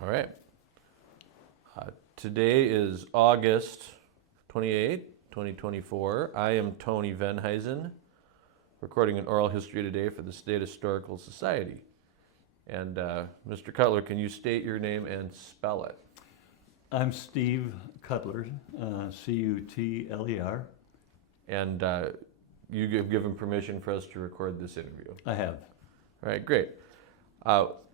All right. Today is August 28, 2024. I am Tony Venhuizen, recording an oral history today for the State Historical Society. And Mr. Cutler, can you state your name and spell it? I'm Steve Cutler, C-U-T-L-E-R. And you have given permission for us to record this interview. I have. All right, great.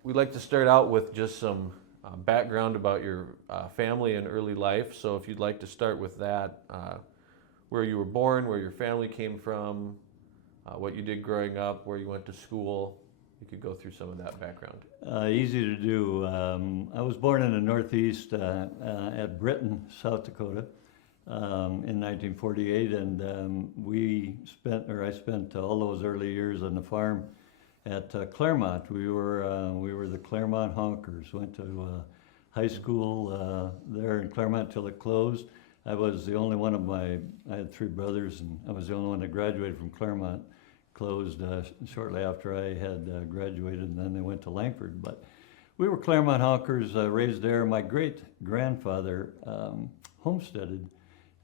We'd like to start out with just some background about your family and early life. So if you'd like to start with that, where you were born, where your family came from, what you did growing up, where you went to school, you could go through some of that background. Easy to do. I was born in the Northeast at Britton, South Dakota, in 1948, and I spent all those early years on the farm at Claremont. We were the Claremont Honkers. Went to high school there in Claremont till it closed. I was the only one of I had three brothers, and I was the only one that graduated from Claremont. Closed shortly after I had graduated, and then they went to Langford. But we were Claremont Honkers, raised there. My great-grandfather homesteaded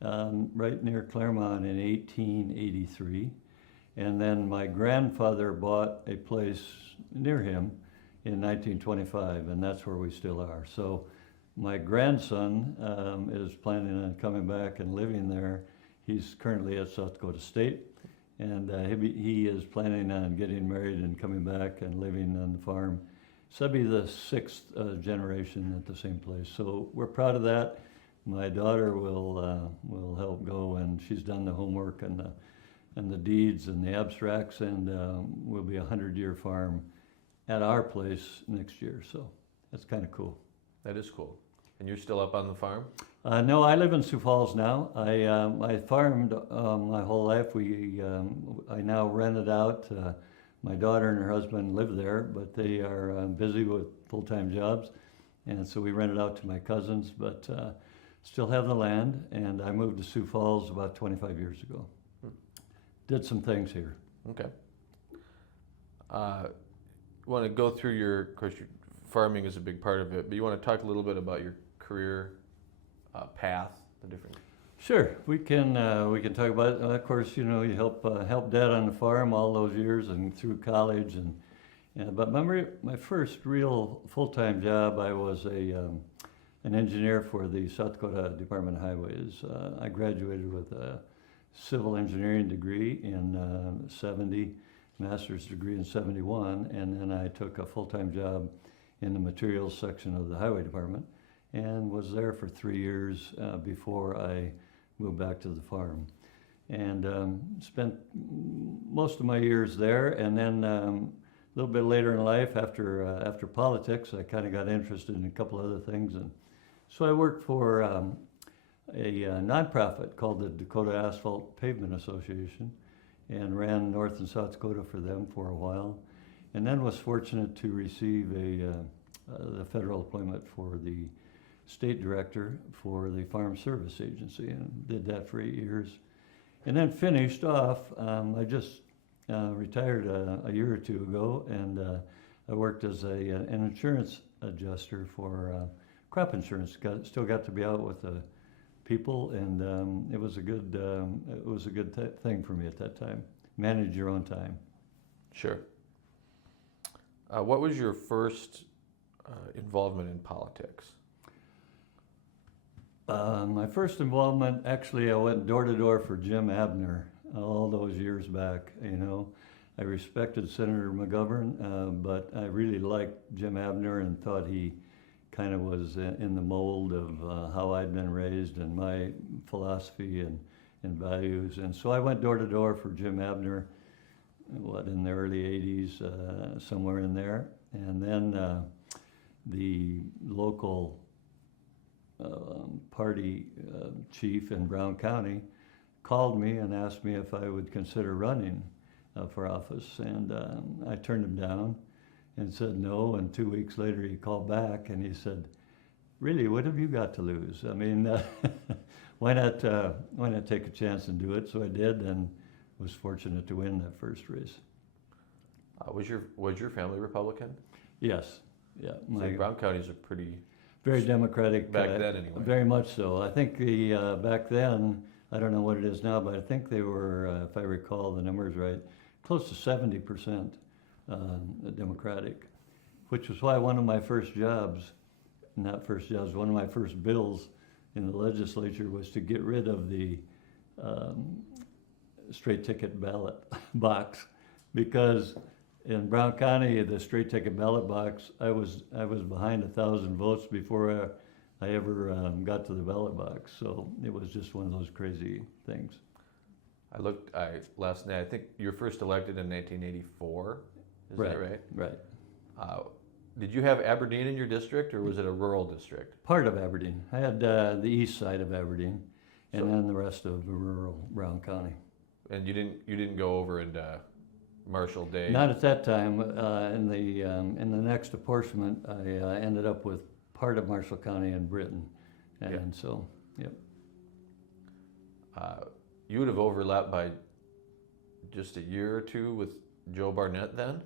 right near Claremont in 1883. And then my grandfather bought a place near him in 1925, and that's where we still are. So my grandson is planning on coming back and living there. He's currently at South Dakota State, and he is planning on getting married and coming back and living on the farm. So that'd be the sixth generation at the same place. So we're proud of that. My daughter will help go, and she's done the homework and the deeds and the abstracts, and we'll be a 100-year farm at our place next year. So that's kind of cool. That is cool. And you're still up on the farm? No, I live in Sioux Falls now. I farmed my whole life. I now rent it out. My daughter and her husband live there, but they are busy with full-time jobs, and so we rent it out to my cousins, but still have the land, and I moved to Sioux Falls about 25 years ago. Did some things here. Okay. You want to go through of course, your farming is a big part of it, but you want to talk a little bit about your career path, the different. Sure, we can talk about it. Of course, you help Dad on the farm all those years and through college, but my first real full-time job, I was an engineer for the South Dakota Department of Highways. I graduated with a civil engineering degree in 70, master's degree in 71, and then I took a full-time job in the materials section of the highway department and was there for 3 years before I moved back to the farm, and spent most of my years there. And then a little bit later in life, after politics, I kind of got interested in a couple other things, and so I worked for a nonprofit called the Dakota Asphalt Pavement Association, and ran North and South Dakota for them for a while, and then was fortunate to receive the federal appointment for the state director for the Farm Service Agency, and did that for 8 years, and then finished off. I just retired a year or two ago, and I worked as an insurance adjuster for crop insurance. Still got to be out with the people, and it was a good thing for me at that time. Manage your own time. Sure. What was your first involvement in politics? My first involvement, actually, I went door to door for Jim Abner all those years back. I respected Senator McGovern, but I really liked Jim Abner and thought he kind of was in the mold of how I'd been raised and my philosophy and values. And so I went door to door for Jim Abner, in the early 80s, somewhere in there. And then the local party chief in Brown County called me and asked me if I would consider running for office. And I turned him down and said no, and 2 weeks later he called back and he said, "Really, what have you got to lose? I mean, why not take a chance and do it?" So I did, and was fortunate to win that first race. Was your family Republican? Yes. Yeah, So Brown County's a pretty, very democratic. back then anyway. Very much so. I think back then, I don't know what it is now, but I think they were, if I recall the numbers right, close to 70% Democratic, which was why one of my first jobs, one of my first bills in the legislature was to get rid of the straight ticket ballot box, because in Brown County, the straight ticket ballot box, I was behind 1,000 votes before I ever got to the ballot box. So it was just one of those crazy things. Last night, I think you were first elected in 1984, is that right? Right. Did you have Aberdeen in your district, or was it a rural district? Part of Aberdeen. I had the east side of Aberdeen, and then the rest of the rural Brown County. And you didn't go over into Marshall Day? Not at that time. In the next apportionment, I ended up with part of Marshall County and Britain, and so, yep. You would have overlapped by just a year or two with Joe Barnett then?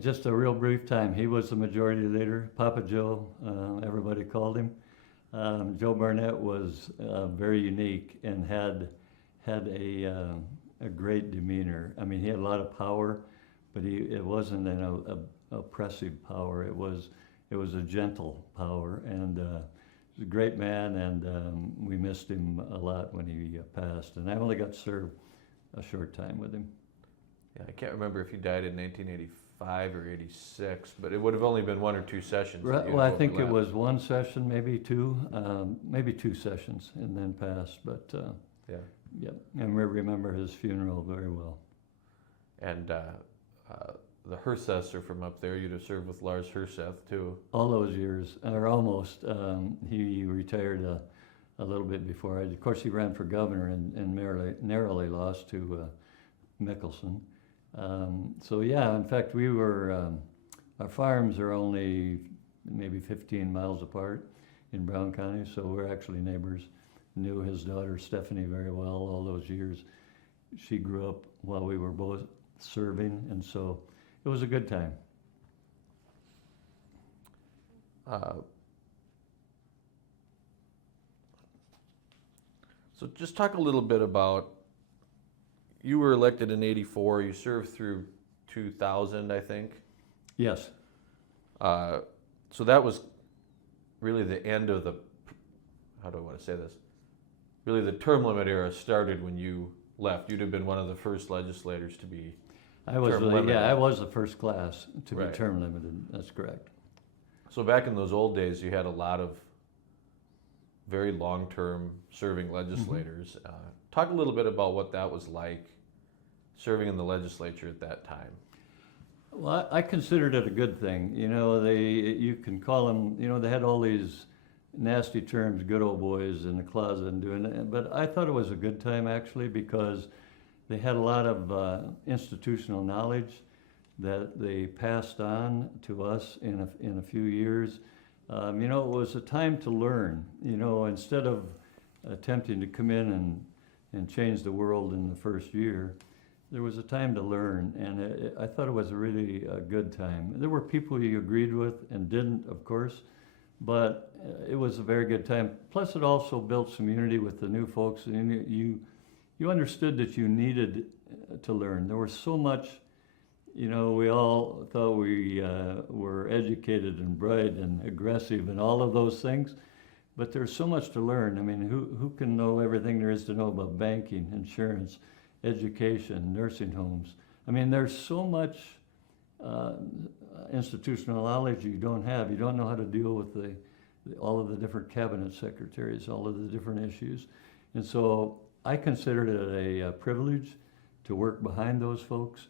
Just a real brief time. He was the majority leader, Papa Joe, everybody called him. Joe Barnett was very unique and had a great demeanor. I mean, he had a lot of power, but it wasn't an oppressive power. It was a gentle power, and he was a great man, and we missed him a lot when he passed. And I only got to serve a short time with him. Yeah, I can't remember if he died in 1985 or 86, but it would have only been one or two sessions. Right, well, I think it was one session, maybe two sessions, and then passed. But yeah, I remember his funeral very well. And the Herseths are from up there. You'd have served with Lars Herseth too. All those years, or almost. He retired a little bit before I did. Of course, he ran for governor and narrowly lost to Mickelson. So yeah, in fact, we were, our farms are only maybe 15 miles apart in Brown County, so we're actually neighbors. Knew his daughter Stephanie very well all those years. She grew up while we were both serving, and so it was a good time. So just talk a little bit about, you were elected in 84, you served through 2000, I think. Yes. So that was really the end of the, how do I want to say this? Really the term limit era started when you left. You'd have been one of the first legislators to be term limited. Yeah, I was the first class to Right. be term limited, that's correct. So back in those old days, you had a lot of very long-term serving legislators. Talk a little bit about what that was like, serving in the legislature at that time. Well, I considered it a good thing. You know, you can call them, you know, they had all these nasty terms, good old boys in the closet and doing it, but I thought it was a good time actually, because they had a lot of institutional knowledge that they passed on to us in a few years. You know, it was a time to learn, you know, instead of attempting to come in and change the world in the first year. There was a time to learn, and I thought it was a really good time. There were people you agreed with and didn't, of course, but it was a very good time. Plus, it also built some unity with the new folks, and you understood that you needed to learn. There was so much, you know, we all thought we were educated and bright and aggressive and all of those things, but there's so much to learn. I mean, who can know everything there is to know about banking, insurance, education, nursing homes? I mean, there's so much institutional knowledge you don't have. You don't know how to deal with all of the different cabinet secretaries, all of the different issues. And so I considered it a privilege to work behind those folks.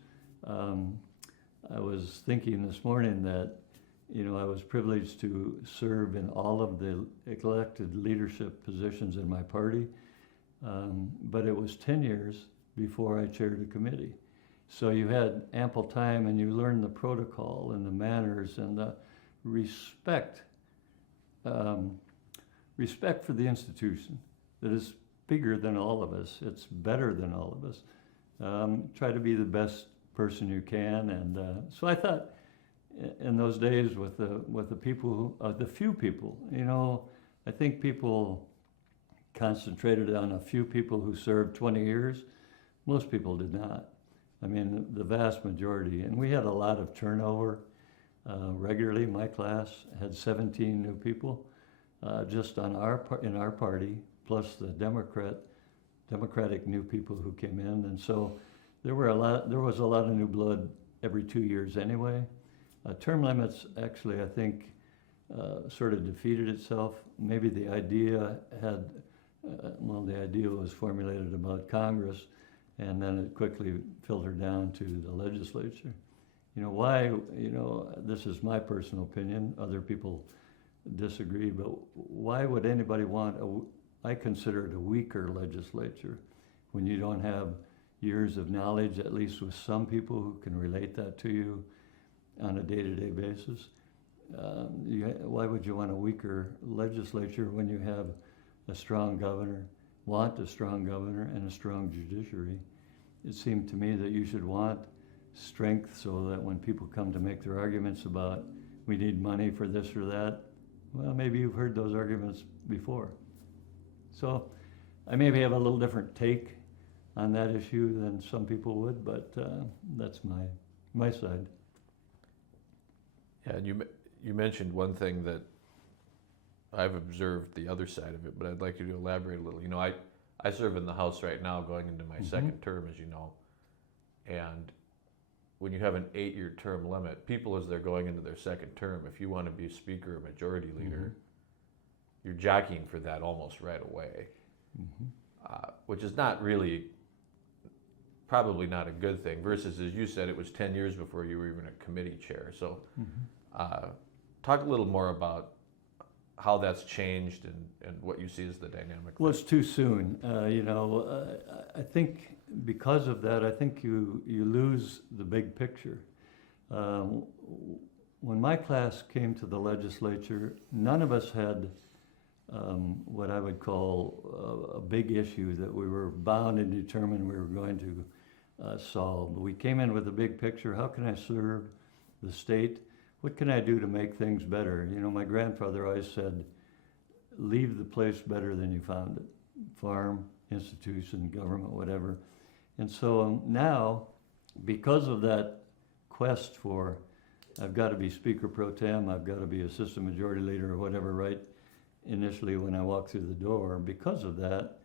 I was thinking this morning that, you know, I was privileged to serve in all of the elected leadership positions in my party, but it was 10 years before I chaired a committee. So you had ample time, and you learned the protocol and the manners and the respect for the institution that is bigger than all of us. It's better than all of us. Try to be the best person you can, and so I thought in those days with the people, the few people, I think people concentrated on a few people who served 20 years. Most people did not. I mean, the vast majority, and we had a lot of turnover regularly. My class had 17 new people just in our party, plus the Democratic new people who came in, and so there was a lot of new blood every 2 years anyway. Term limits actually, I think, sort of defeated itself. Maybe the idea was formulated about Congress, and then it quickly filtered down to the legislature. Why, this is my personal opinion, other people disagree, but why would anybody want I consider it a weaker legislature when you don't have years of knowledge, at least with some people who can relate that to you on a day-to-day basis. Why would you want a weaker legislature when you have a strong governor, and a strong judiciary? It seemed to me that you should want strength so that when people come to make their arguments about we need money for this or that, well, maybe you've heard those arguments before. So I maybe have a little different take on that issue than some people would, but that's my side. Yeah, and you mentioned one thing that I've observed the other side of it, but I'd like you to elaborate a little. I serve in the House right now, going into my second term, as you know, and when you have an 8-year term limit, people as they're going into their second term, if you want to be Speaker or Majority Leader, you're jockeying for that almost right away, which is not really, probably not a good thing, versus, as you said, it was 10 years before you were even a committee chair. So talk a little more about how that's changed and what you see as the dynamic. Well, it's too soon. I think because of that, I think you lose the big picture. When my class came to the legislature, none of us had what I would call a big issue that we were bound and determined we were going to solve. We came in with a big picture. How can I serve the state? What can I do to make things better? My grandfather always said, leave the place better than you found it. Farm, institution, government, whatever. And so now, because of that quest for, I've got to be Speaker Pro Tem, I've got to be Assistant Majority Leader or whatever, right? Initially when I walk through the door, because of that,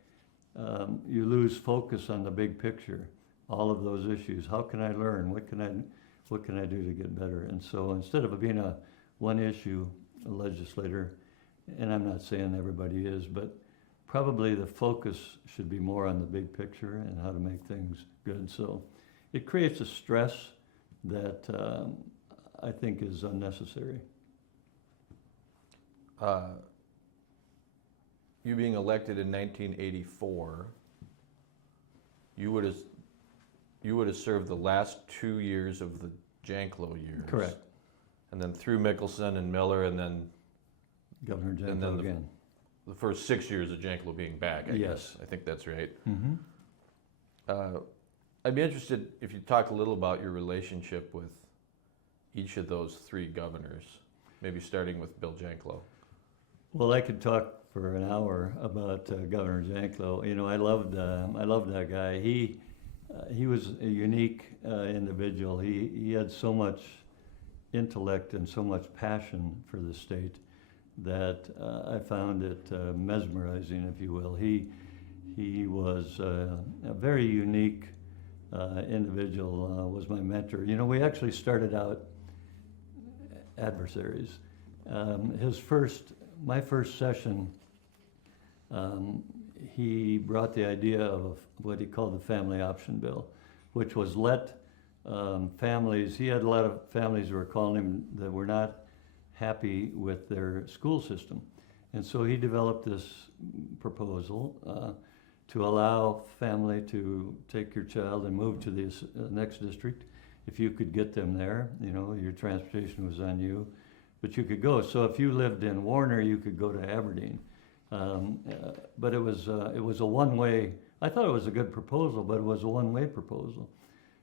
you lose focus on the big picture, all of those issues. How can I learn? What can I do to get better? And so instead of being a one-issue legislator, and I'm not saying everybody is, but probably the focus should be more on the big picture and how to make things good. So it creates a stress that I think is unnecessary. You being elected in 1984, you would have served the last 2 years of the Janklow years. Correct. And then through Mickelson and Miller, and then Governor Janklow again. The first 6 years of Janklow being back, I guess. I think that's right. I'd be interested if you talk a little about your relationship with each of those three governors, maybe starting with Bill Janklow. Well, I could talk for an hour about Governor Janklow. I loved that guy. He was a unique individual. He had so much intellect and so much passion for the state that I found it mesmerizing, if you will. He was a very unique individual, was my mentor. We actually started out adversaries. My first session, he brought the idea of what he called the family option bill, which was let families, he had a lot of families who were calling him that were not happy with their school system. And so he developed this proposal to allow family to take your child and move to the next district. If you could get them there, your transportation was on you, but you could go. So if you lived in Warner, you could go to Aberdeen. But it was a one-way, I thought it was a good proposal, but it was a one-way proposal.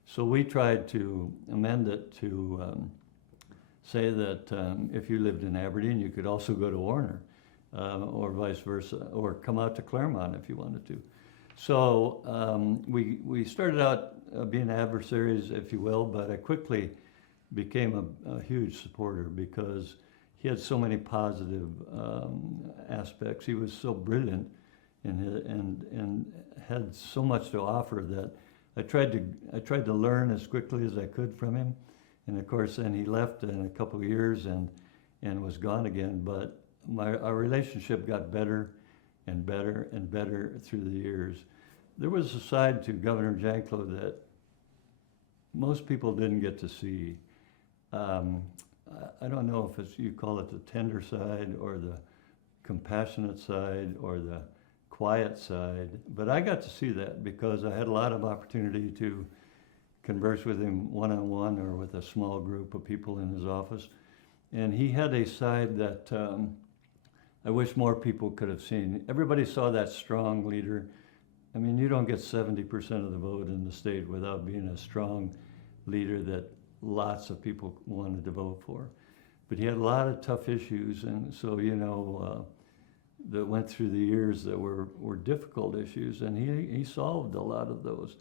So we tried to amend it to say that if you lived in Aberdeen, you could also go to Warner, or vice versa, or come out to Claremont if you wanted to. So we started out being adversaries, if you will, but I quickly became a huge supporter because he had so many positive aspects. He was so brilliant and had so much to offer that I tried to learn as quickly as I could from him. And of course, then he left in a couple of years and was gone again. But our relationship got better and better and better through the years. There was a side to Governor Janklow that most people didn't get to see. I don't know if you call it the tender side or the compassionate side or the quiet side, but I got to see that because I had a lot of opportunity to converse with him one-on-one or with a small group of people in his office. And he had a side that I wish more people could have seen. Everybody saw that strong leader. I mean, you don't get 70% of the vote in the state without being a strong leader that lots of people wanted to vote for. But he had a lot of tough issues, and so, that went through the years that were difficult issues, and he solved a lot of those.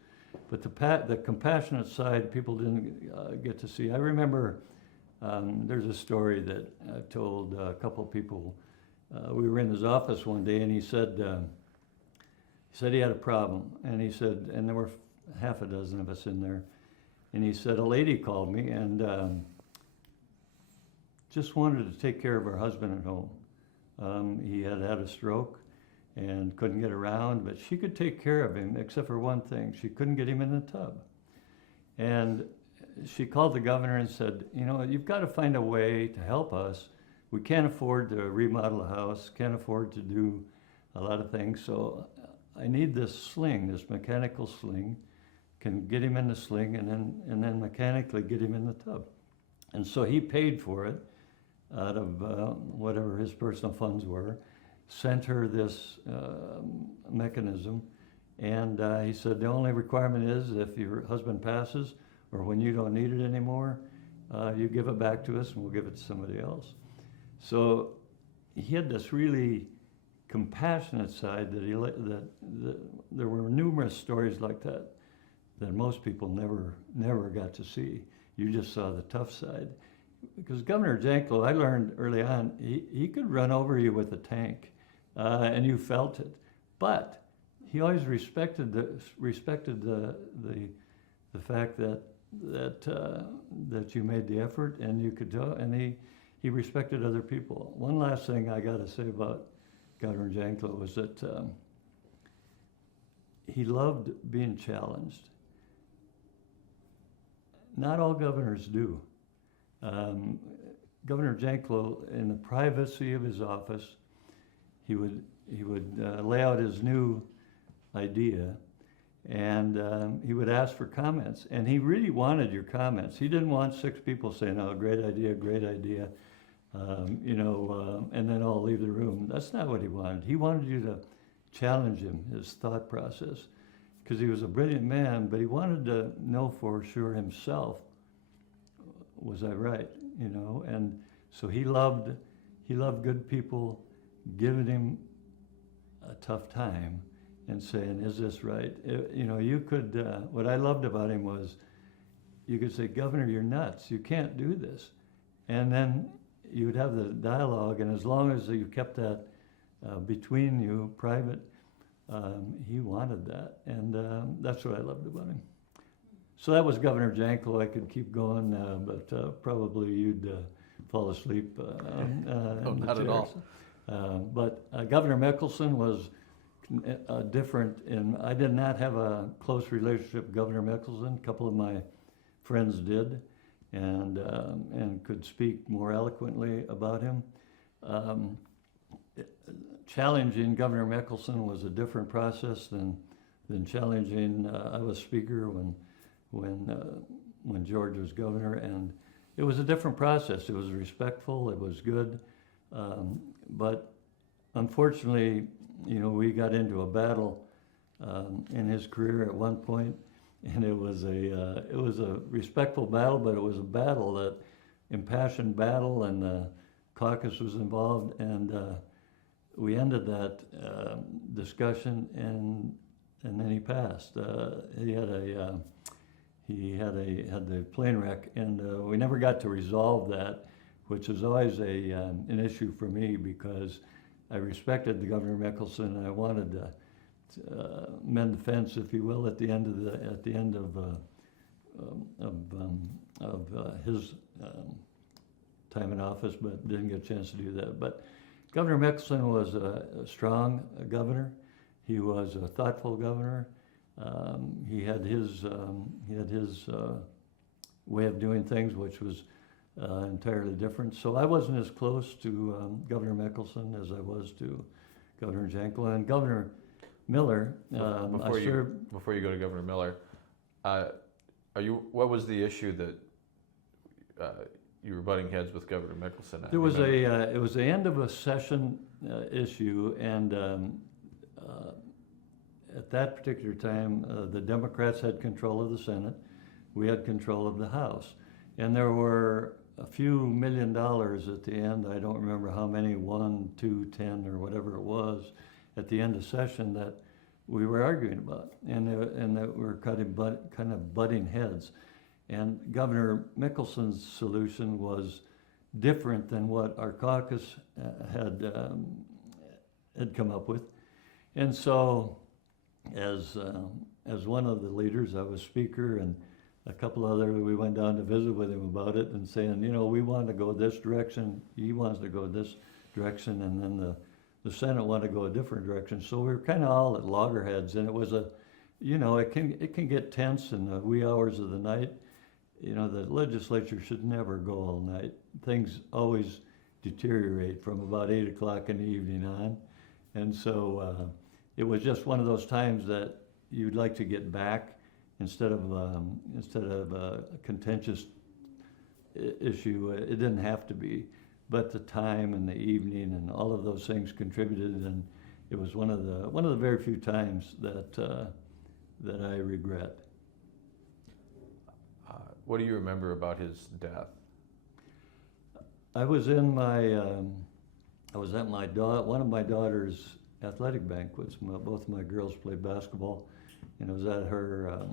But the compassionate side, people didn't get to see. I remember there's a story that I told a couple of people. We were in his office one day, and he said he had a problem, and he said, and there were half a dozen of us in there, and he said a lady called me and just wanted to take care of her husband at home. He had had a stroke and couldn't get around, but she could take care of him except for one thing. She couldn't get him in the tub. And she called the governor and said, you've got to find a way to help us. We can't afford to remodel a house, can't afford to do a lot of things, so I need this sling, this mechanical sling, can get him in the sling and then mechanically get him in the tub. And so he paid for it out of whatever his personal funds were, sent her this mechanism, and he said the only requirement is if your husband passes or when you don't need it anymore, you give it back to us and we'll give it to somebody else. So he had this really compassionate side that there were numerous stories like that most people never got to see. You just saw the tough side. Because Governor Janklow, I learned early on, he could run over you with a tank, and you felt it. But he always respected the fact that you made the effort, and you could do, and he respected other people. One last thing I got to say about Governor Janklow was that he loved being challenged. Not all governors do. Governor Janklow, in the privacy of his office, he would lay out his new idea, and he would ask for comments. And he really wanted your comments. He didn't want 6 people saying, "Oh, great idea," and then all leave the room. That's not what he wanted. He wanted you to challenge him, his thought process, because he was a brilliant man, but he wanted to know for sure himself, was I right? And so he loved good people giving him a tough time and saying, "Is this right?" You could, what I loved about him was, you could say, "Governor, you're nuts. You can't do this." And then you would have the dialogue, and as long as you kept that between you, private, he wanted that. And that's what I loved about him. So that was Governor Janklow. I could keep going, but probably you'd fall asleep. No, not at all. But Governor Mickelson was different, and I did not have a close relationship with Governor Mickelson. A couple of my friends did, and could speak more eloquently about him. Challenging Governor Mickelson was a different process than challenging. I was speaker when George was governor, and it was a different process. It was respectful. It was good, but unfortunately, we got into a battle in his career at one point, and it was a respectful battle, but it was a battle that impassioned battle, and the caucus was involved, and we ended that discussion, and then he passed. He had the plane wreck, and we never got to resolve that, which is always an issue for me, because I respected the Governor Mickelson, and I wanted to mend the fence, if you will, at the end of his time in office, but didn't get a chance to do that. But Governor Mickelson was a strong governor. He was a thoughtful governor. He had his way of doing things, which was entirely different. So I wasn't as close to Governor Mickelson as I was to Governor Janklow. And Governor Miller, Before you go to Governor Miller, what was the issue that you were butting heads with Governor Mickelson at? There was it was the end of a session issue, and at that particular time, the Democrats had control of the Senate. We had control of the House. And there were a few $1 million at the end. I don't remember how many, 1, 2, 10, or whatever it was, at the end of session that we were arguing about. And that we were kind of butting heads. And Governor Mickelson's solution was different than what our caucus had come up with. And so, as one of the leaders, I was speaker, and a couple other, we went down to visit with him about it, and saying, we want to go this direction, he wants to go this direction, and then the Senate wanted to go a different direction. So we were kind of all at loggerheads, and it was it can get tense in the wee hours of the night. The legislature should never go all night. Things always deteriorate from about 8 o'clock in the evening on. And so it was just one of those times that you'd like to get back instead of a contentious issue. It didn't have to be, but the time and the evening and all of those things contributed, and it was one of the very few times that I regret. What do you remember about his death? I was at one of my daughter's athletic banquets. Both of my girls played basketball, and I was at her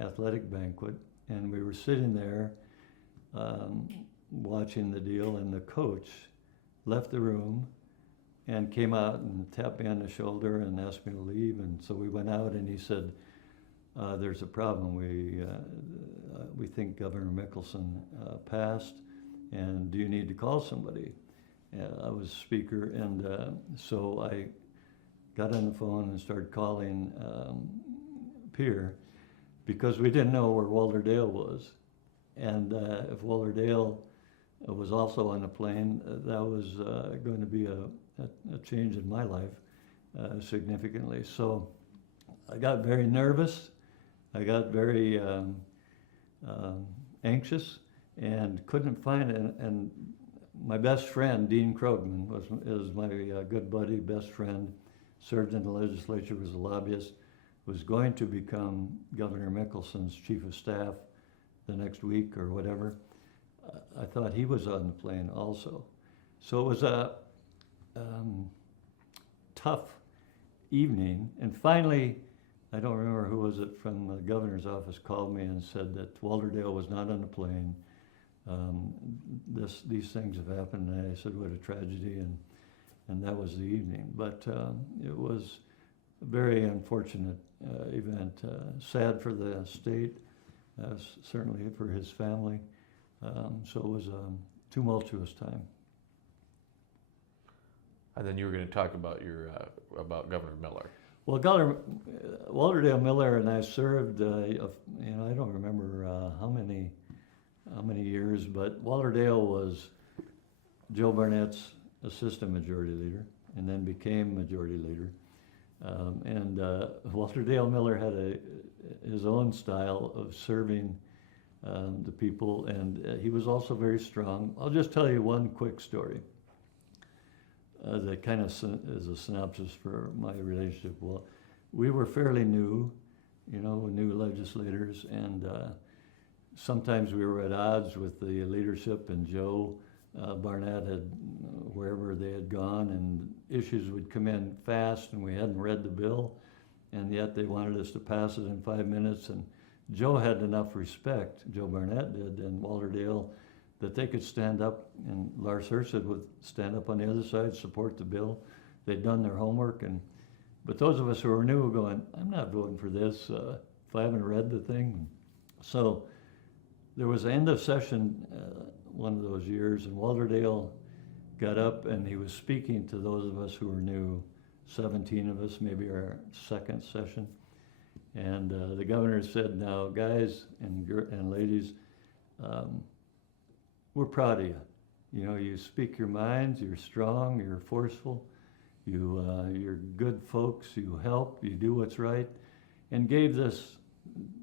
athletic banquet, and we were sitting there watching the deal, and the coach left the room and came out and tapped me on the shoulder and asked me to leave. And so we went out, and he said, there's a problem. We think Governor Mickelson passed, and do you need to call somebody? I was speaker, and so I got on the phone and started calling Pierre, because we didn't know where Walter Dale was. And if Walter Dale was also on the plane, that was going to be a change in my life significantly. So I got very nervous. I got very anxious and couldn't find it. And my best friend, Dean Krogman, is my good buddy, best friend, served in the legislature, was a lobbyist, was going to become Governor Mickelson's chief of staff the next week or whatever. I thought he was on the plane also. So it was a tough evening. And finally, I don't remember who was it from the governor's office called me and said that Walter Dale was not on the plane. These things have happened. And I said, what a tragedy. And that was the evening. But it was a very unfortunate event. Sad for the state, certainly for his family. So it was a tumultuous time. And then you were going to talk about about Governor Miller. Well, Walter Dale Miller and I served. I don't remember how many years, but Walter Dale was Joe Barnett's assistant majority leader, and then became majority leader. And Walter Dale Miller had his own style of serving the people, and he was also very strong. I'll just tell you one quick story that kind of is a synopsis for my relationship. Well, we were fairly new, new legislators, and sometimes we were at odds with the leadership, and Joe Barnett had, wherever they had gone, and issues would come in fast, and we hadn't read the bill, and yet they wanted us to pass it in 5 minutes. And Joe had enough respect, Joe Barnett did, and Walter Dale, that they could stand up, and Lars Hershad would stand up on the other side, support the bill. They'd done their homework, but those of us who were new were going, I'm not voting for this if I haven't read the thing. So there was an end of session one of those years, and Walter Dale got up and he was speaking to those of us who were new, 17 of us, maybe our second session. And the governor said, now guys and ladies, we're proud of you. You know, you speak your minds, you're strong, you're forceful, you're good folks, you help, you do what's right, and gave this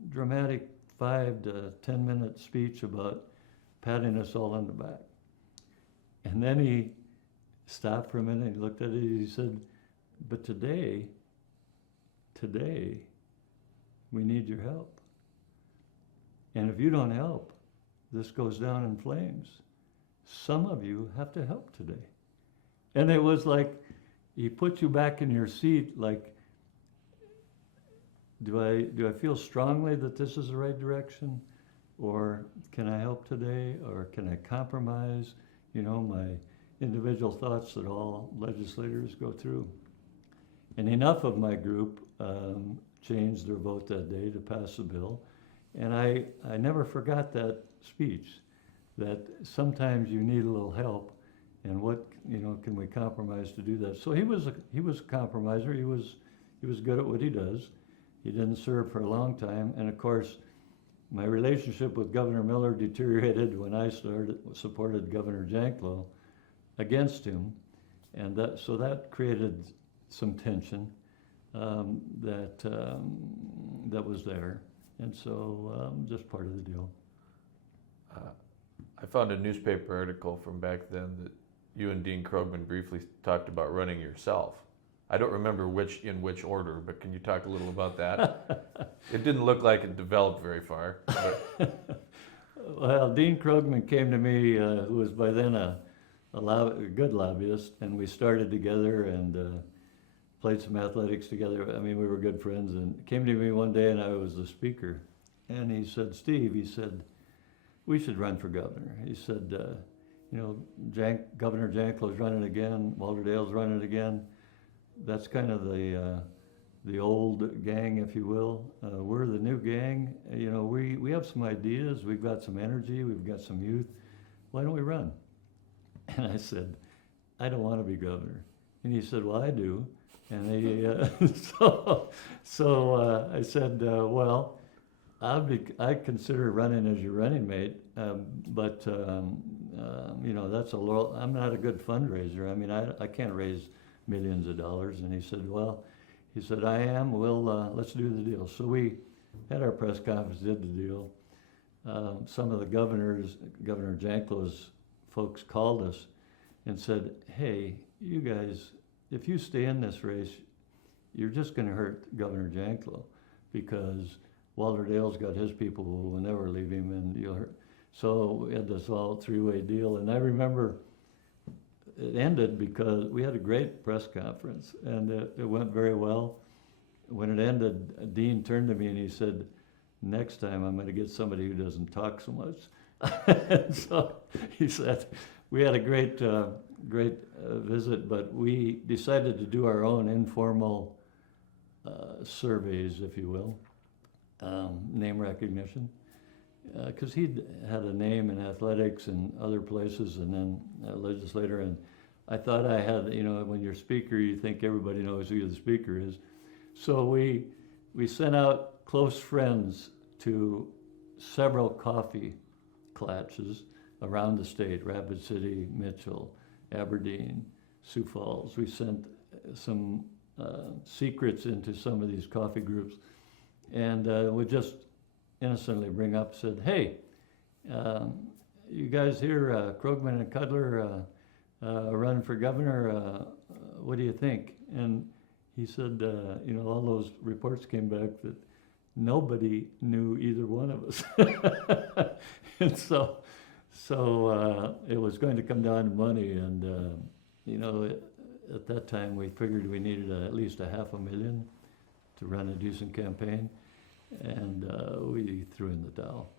dramatic 5 to 10 minute speech about patting us all on the back. And then he stopped for a minute, he looked at it, he said, but today, we need your help. And if you don't help, this goes down in flames. Some of you have to help today. And it was like, he put you back in your seat, like, do I feel strongly that this is the right direction? Or can I help today? Or can I compromise, you know, my individual thoughts that all legislators go through? And enough of my group changed their vote that day to pass the bill. And I never forgot that speech, that sometimes you need a little help, and what, you know, can we compromise to do that? So he was a compromiser. He was good at what he does. He didn't serve for a long time, and of course, my relationship with Governor Miller deteriorated when I supported Governor Janklow against him, and so that created some tension that was there, and so just part of the deal. I found a newspaper article from back then that you and Dean Krogman briefly talked about running yourself. I don't remember in which order, but can you talk a little about that? It didn't look like it developed very far. But. Well, Dean Krogman came to me, who was by then a good lobbyist, and we started together and played some athletics together. I mean, we were good friends, and came to me one day, and I was the speaker. And he said, Steve, he said, we should run for governor. He said, you know, Governor Janklow's running again, Walter Dale's running again. That's kind of the old gang, if you will. We're the new gang. You know, we have some ideas, we've got some energy, we've got some youth. Why don't we run? And I said, I don't want to be governor. And he said, well, I do. And he, so I said, well, I consider running as your running mate, but you know, that's I'm not a good fundraiser. I mean, I can't raise millions of dollars. And he said, well, I am, let's do the deal. So we had our press conference, did the deal. Some of the Governor Janklow's folks called us and said, hey, you guys, if you stay in this race, you're just gonna hurt Governor Janklow, because Walter Dale's got his people who will never leave him, and you'll hurt. So we had this all three-way deal, and I remember it ended because we had a great press conference, and it went very well. When it ended, Dean turned to me and he said, next time I'm gonna get somebody who doesn't talk so much. So he said, we had a great visit, but we decided to do our own informal surveys, if you will, name recognition, because he'd had a name in athletics and other places, and then a legislator, and I thought I had, you know, when you're speaker, you think everybody knows who the speaker is. So we sent out close friends to several coffee clutches around the state, Rapid City, Mitchell, Aberdeen, Sioux Falls. We sent some secrets into some of these coffee groups, and would just innocently bring up, said, hey, you guys here, Krogman and Cutler, running for governor, what do you think? And he said, you know, all those reports came back that nobody knew either one of us. And so it was going to come down to money, and at that time we figured we needed at least $500,000 to run a decent campaign, and we threw in the towel.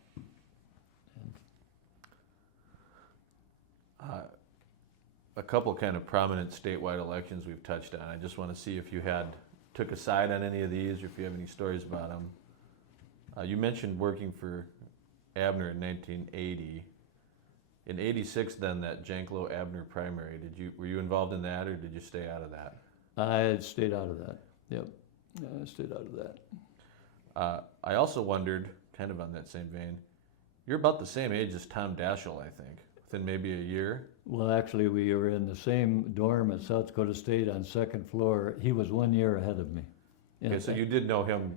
A couple kind of prominent statewide elections we've touched on. I just want to see if you took a side on any of these, or if you have any stories about them. You mentioned working for Abner in 1980. In '86, then, that Janklow-Abner primary, were you involved in that, or did you stay out of that? I had stayed out of that. Yep, I stayed out of that. I also wondered, kind of on that same vein, you're about the same age as Tom Daschle, I think, within maybe a year. Well, actually, we were in the same dorm at South Dakota State on second floor. He was 1 year ahead of me. Okay, so you did know him.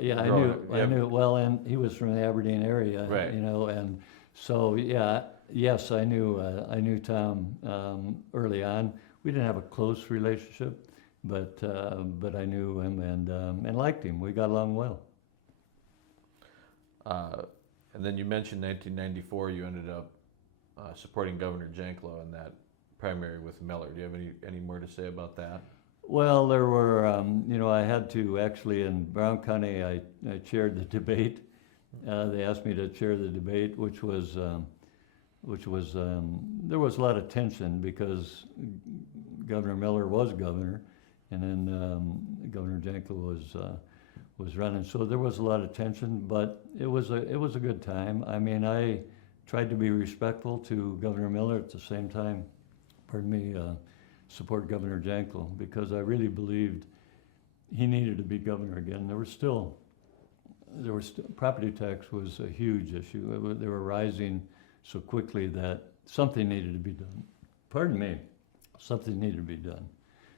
Yeah, growing I knew well, and he was from the Aberdeen area, right. And so yes, I knew Tom early on. We didn't have a close relationship, but I knew him and liked him. We got along well. And then you mentioned 1994. You ended up supporting Governor Janklow in that primary with Miller. Do you have any more to say about that? Well, there were, I had to actually in Brown County. I chaired the debate. They asked me to chair the debate, which was there was a lot of tension because Governor Miller was governor, and then Governor Janklow was running. So there was a lot of tension, but it was a good time. I mean, I tried to be respectful to Governor Miller at the same time. Support Governor Janklow, because I really believed he needed to be governor again. There was still property tax was a huge issue. They were rising so quickly that something needed to be done. Pardon me, something needed to be done.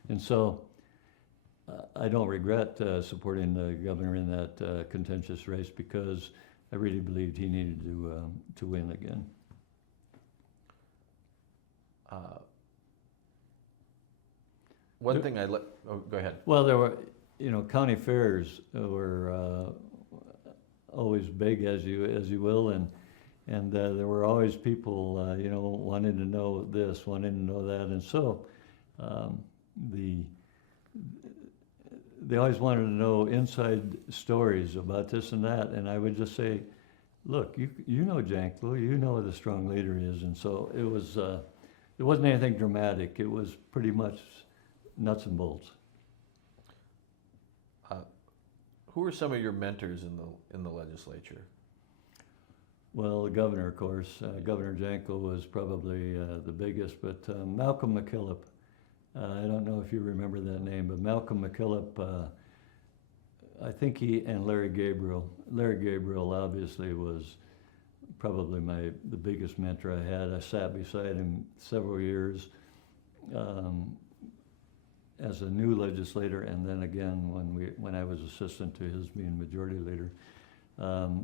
And so I don't regret supporting the governor in that contentious race, because I really believed he needed to win again. One thing go ahead. Well, there were, county fairs were always big, as you will, and there were always people, wanting to know this, wanting to know that, and so they always wanted to know inside stories about this and that, and I would just say, look, you know Janklow, you know what a strong leader is, and so it wasn't anything dramatic. It was pretty much nuts and bolts. Who were some of your mentors in the legislature? Well, the governor, of course. Governor Janklow was probably the biggest, but Malcolm McKillop, I don't know if you remember that name, but Malcolm McKillop, I think he and Larry Gabriel obviously was probably the biggest mentor I had. I sat beside him several years as a new legislator, and then again when I was assistant to his being majority leader.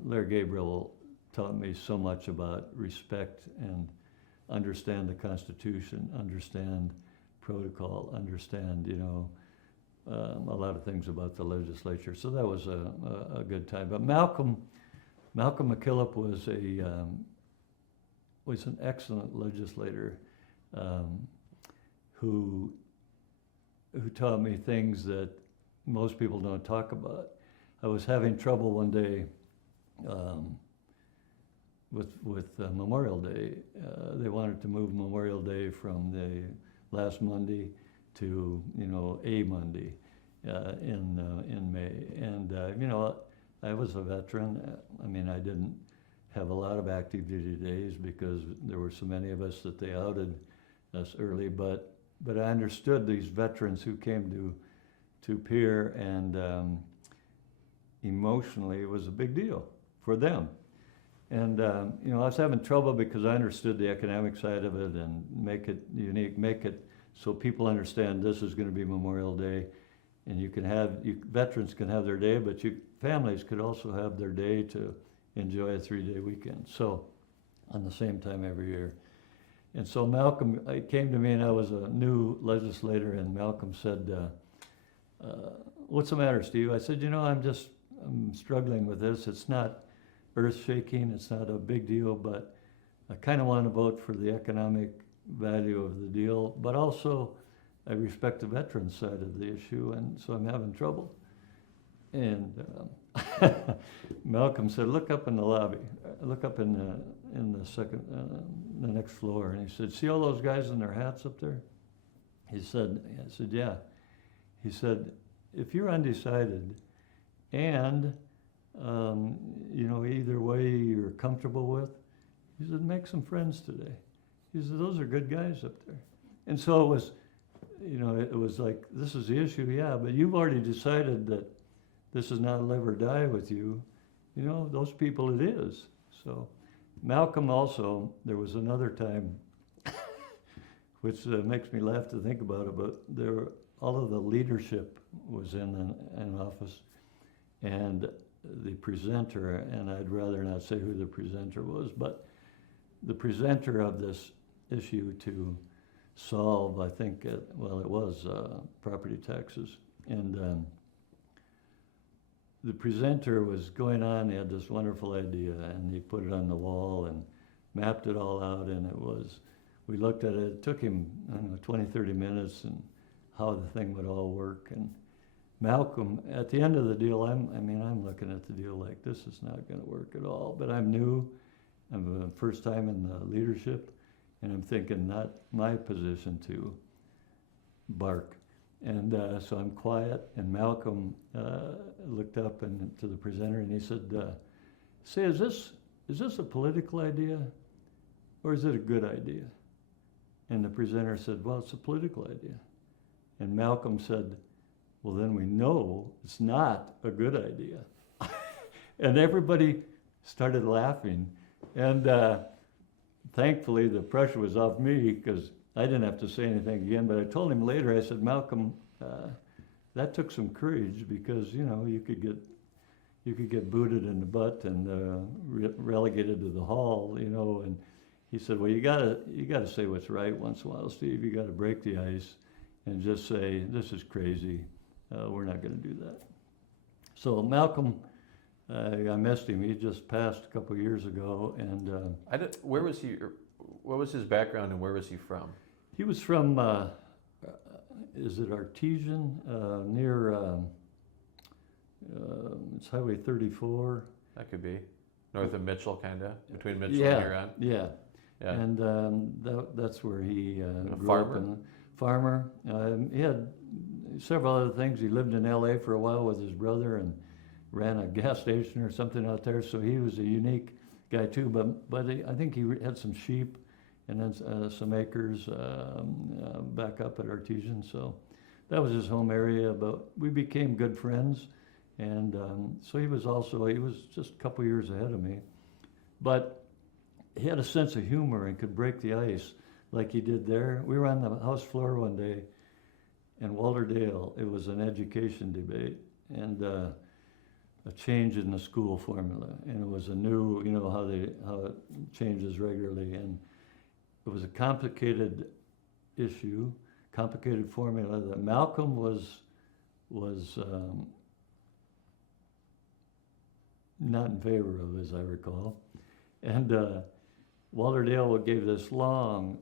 Larry Gabriel taught me so much about respect and understand the Constitution, understand protocol, understand a lot of things about the legislature. So that was a good time. But Malcolm McKillop was an excellent legislator who taught me things that most people don't talk about. I was having trouble one day with Memorial Day. They wanted to move Memorial Day from the last Monday to a Monday in May. And I was a veteran. I mean, I didn't have a lot of active duty days because there were so many of us that they outed us early. But I understood these veterans who came to Pierre, and emotionally it was a big deal for them. And I was having trouble because I understood the economic side of it and make it unique, make it so people understand this is going to be Memorial Day, and veterans can have their day, but families could also have their day to enjoy a 3-day weekend. So on the same time every year. And so Malcolm came to me, and I was a new legislator, and Malcolm said, what's the matter, Steve? I said, I'm struggling with this. It's not earth-shaking, it's not a big deal, but I kind of want to vote for the economic value of the deal, but also I respect the veterans side of the issue, and so I'm having trouble. And Malcolm said, look up in the lobby, look up in the second, the next floor, and he said, see all those guys in their hats up there? I said, yeah. He said, if you're undecided and, either way you're comfortable with, he said, make some friends today. He said, those are good guys up there. And so it was, it was like, this is the issue, yeah, but you've already decided that this is not live or die with you. Those people it is. So Malcolm also, there was another time, which makes me laugh to think about it, but all of the leadership was in an office, and the presenter, and I'd rather not say who the presenter was, but the presenter of this issue to solve, I think, it was property taxes. And the presenter was going on, he had this wonderful idea, and he put it on the wall and mapped it all out, and we looked at it took him, 20, 30 minutes, and how the thing would all work. And Malcolm, at the end of the deal, I'm looking at the deal like, this is not gonna work at all, but I'm new, I'm the first time in the leadership, and I'm thinking not my position to bark. And so I'm quiet, and Malcolm looked up and to the presenter, and he said, say, is this a political idea, or is it a good idea? And the presenter said, well, it's a political idea. And Malcolm said, well, then we know it's not a good idea. And everybody started laughing. And thankfully, the pressure was off me, because I didn't have to say anything again. But I told him later, I said, Malcolm, that took some courage, because, you could get booted in the butt and relegated to the hall, And he said, well, you gotta say what's right once in a while, Steve. You gotta break the ice and just say, this is crazy. We're not gonna do that. So Malcolm, I missed him. He just passed a couple of years ago, and where was he? What was his background, and where was he from? he was from, is it Artesian, near, it's Highway 34. That could be north of Mitchell, kind of between Mitchell Yeah, and Huron. yeah. Yeah. And that's where he grew farmer? up. Farmer. He had several other things. He lived in LA for a while with his brother and ran a gas station or something out there. So he was a unique guy too. But I think he had some sheep and then some acres back up at Artesian. So that was his home area. But we became good friends. And so he was just a couple years ahead of me. But he had a sense of humor and could break the ice like he did there. We were on the House floor one day in Walterdale. It was an education debate and a change in the school formula. And it was a new, how it changes regularly. And it was a complicated issue, complicated formula that Malcolm was not in favor of, as I recall. And Walterdale gave this long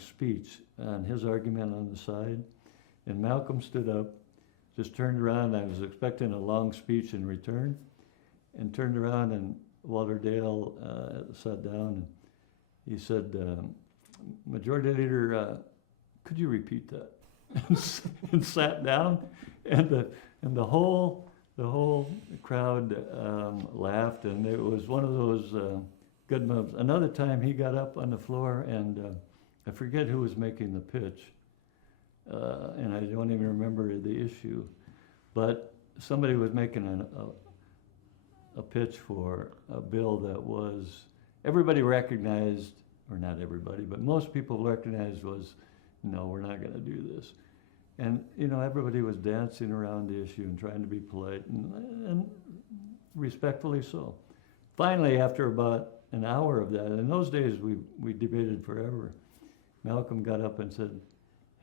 speech on his argument on the side. And Malcolm stood up, just turned around. I was expecting a long speech in return, and turned around, and Walterdale sat down, and he said, Majority Leader, could you repeat that? And sat down, and the whole crowd laughed, and it was one of those good moves. Another time he got up on the floor, and I forget who was making the pitch, and I don't even remember the issue, but somebody was making a pitch for a bill that was, everybody recognized, or not everybody, but most people recognized was, no, we're not going to do this. And, everybody was dancing around the issue and trying to be polite, and respectfully so. Finally, after about an hour of that, in those days we debated forever, Malcolm got up and said,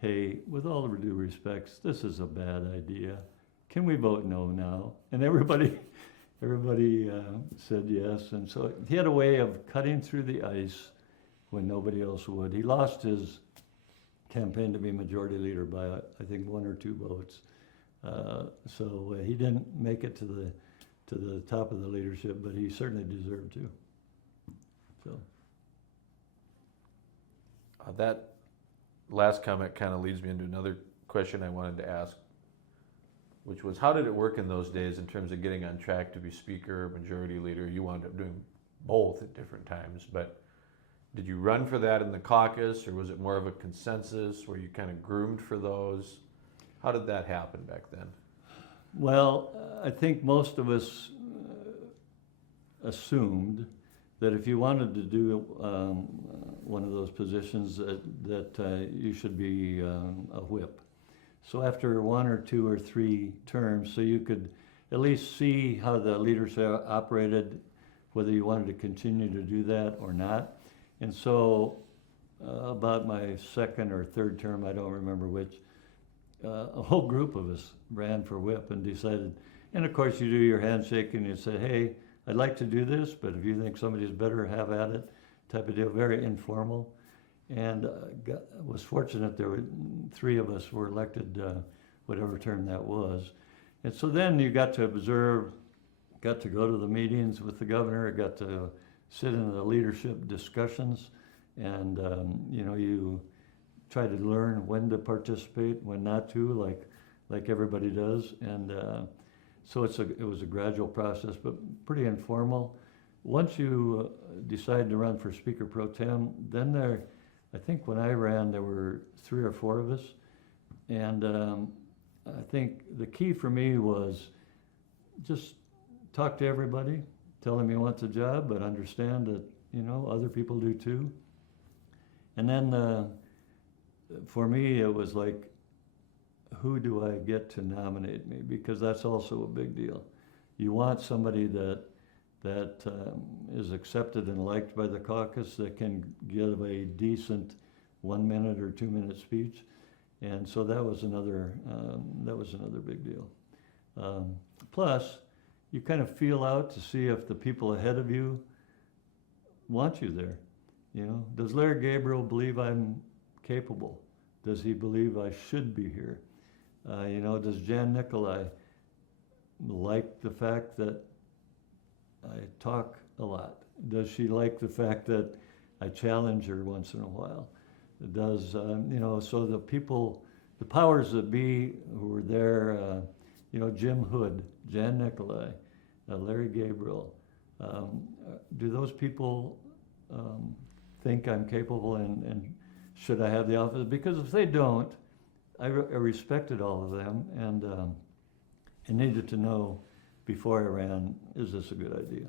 hey, with all due respects, this is a bad idea. can we vote no now? And everybody said yes. And so he had a way of cutting through the ice when nobody else would. He lost his campaign to be majority leader by, I think, 1 or 2 votes. So he didn't make it to the top of the leadership, but he certainly deserved to. So that last comment kind of leads me into another question I wanted to ask, which was, how did it work in those days in terms of getting on track to be speaker, majority leader? You wound up doing both at different times, but did you run for that in the caucus, or was it more of a consensus where you kind of groomed for those? How did that happen back then? Well, I think most of us assumed that if you wanted to do one of those positions, that you should be a whip. So after 1 or 2 or 3 terms, so you could at least see how the leadership operated, whether you wanted to continue to do that or not. And so about my 2nd or 3rd term, I don't remember which, a whole group of us ran for whip and decided, and of course you do your handshake and you say, hey, I'd like to do this, but if you think somebody's better, have at it, type of deal, very informal. And was fortunate there were 3 of us were elected, whatever term that was. And so then you got to observe, got to go to the meetings with the governor, got to sit in the leadership discussions, and you try to learn when to participate, when not to, like everybody does. And so it was a gradual process, but pretty informal. Once you decide to run for Speaker Pro Tem, then I think when I ran, there were 3 or 4 of us. And I think the key for me was just talk to everybody, tell them you want the job, but understand that, other people do too. And then for me, it was like, who do I get to nominate me? Because that's also a big deal. You want somebody that is accepted and liked by the caucus, that can give a decent 1-minute or 2-minute speech. And so that was another big deal. Plus, you kind of feel out to see if the people ahead of you want you there. Does Larry Gabriel believe I'm capable? Does he believe I should be here? Does Jan Nicolai like the fact that I talk a lot? Does she like the fact that I challenge her once in a while? Does, so the people, the powers that be who were there, Jim Hood, Jan Nicolai, Larry Gabriel, do those people think I'm capable and should I have the office? Because if they don't, I respected all of them and needed to know before I ran, is this a good idea?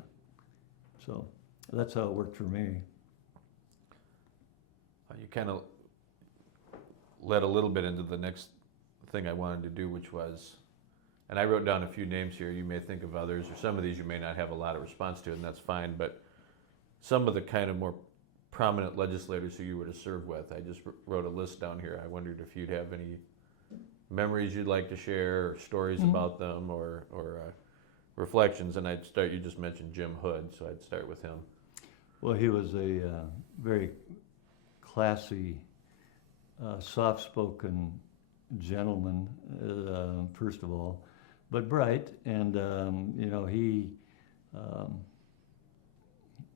So that's how it worked for me. You kind of led a little bit into the next thing I wanted to do, which was, and I wrote down a few names here, you may think of others, or some of these you may not have a lot of response to, and that's fine, but some of the kind of more prominent legislators who you were to serve with, I just wrote a list down here. I wondered if you'd have any memories you'd like to share, or stories about them, or reflections, and you just mentioned Jim Hood, so I'd start with him. Well, he was a very classy, soft-spoken gentleman, first of all, but bright, and he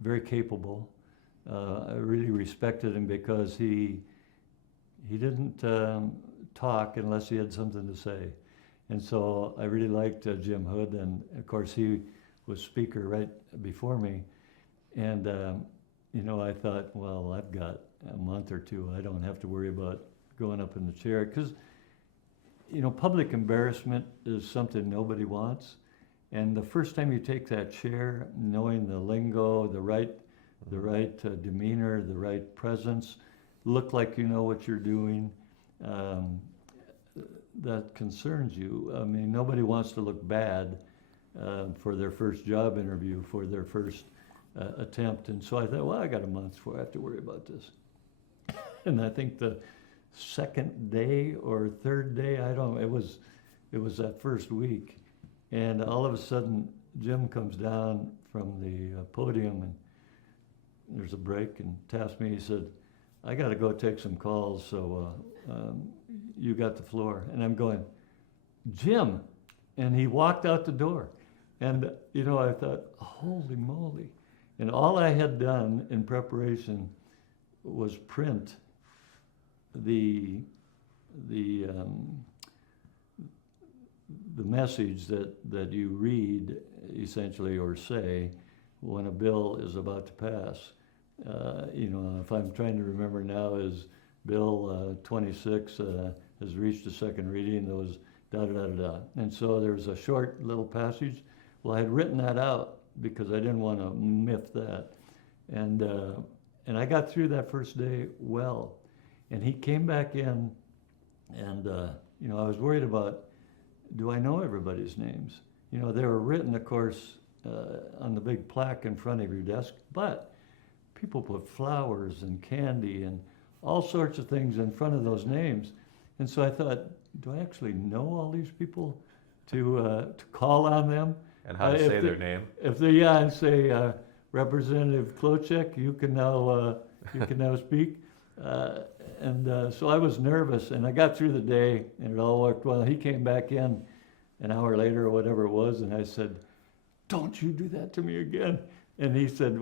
very capable. I really respected him because he didn't talk unless he had something to say. And so I really liked Jim Hood, and of course he was speaker right before me. And I thought, well, I've got a month or 2. I don't have to worry about going up in the chair, because public embarrassment is something nobody wants. And the first time you take that chair, knowing the lingo, the right demeanor, the right presence, look like you know what you're doing, that concerns you. I mean, nobody wants to look bad for their first job interview, for their first attempt. And so I thought, well, I got a month before I have to worry about this. And I think the second day or third day, it it was that first week. And all of a sudden, Jim comes down from the podium, and there's a break, and taps me. He said, I got to go take some calls, so you got the floor. And I'm going, Jim. And he walked out the door. And, I thought, holy moly. And all I had done in preparation was print the message that you read, essentially, or say, when a bill is about to pass. If I'm trying to remember now, is Bill 26 has reached a second reading, those da-da-da-da-da. And so there's a short little passage. Well, I had written that out because I didn't want to miff that. And I got through that first day well. And he came back in, and, I was worried about, do I know everybody's names? They were written, of course, on the big plaque in front of your desk, but people put flowers and candy and all sorts of things in front of those names. And so I thought, do I actually know all these people to call on them? And how to say their name? If they, and say, Representative Klochek, you can now speak. So I was nervous, and I got through the day, and it all worked well. He came back in an hour later or whatever it was, and I said, don't you do that to me again. And he said,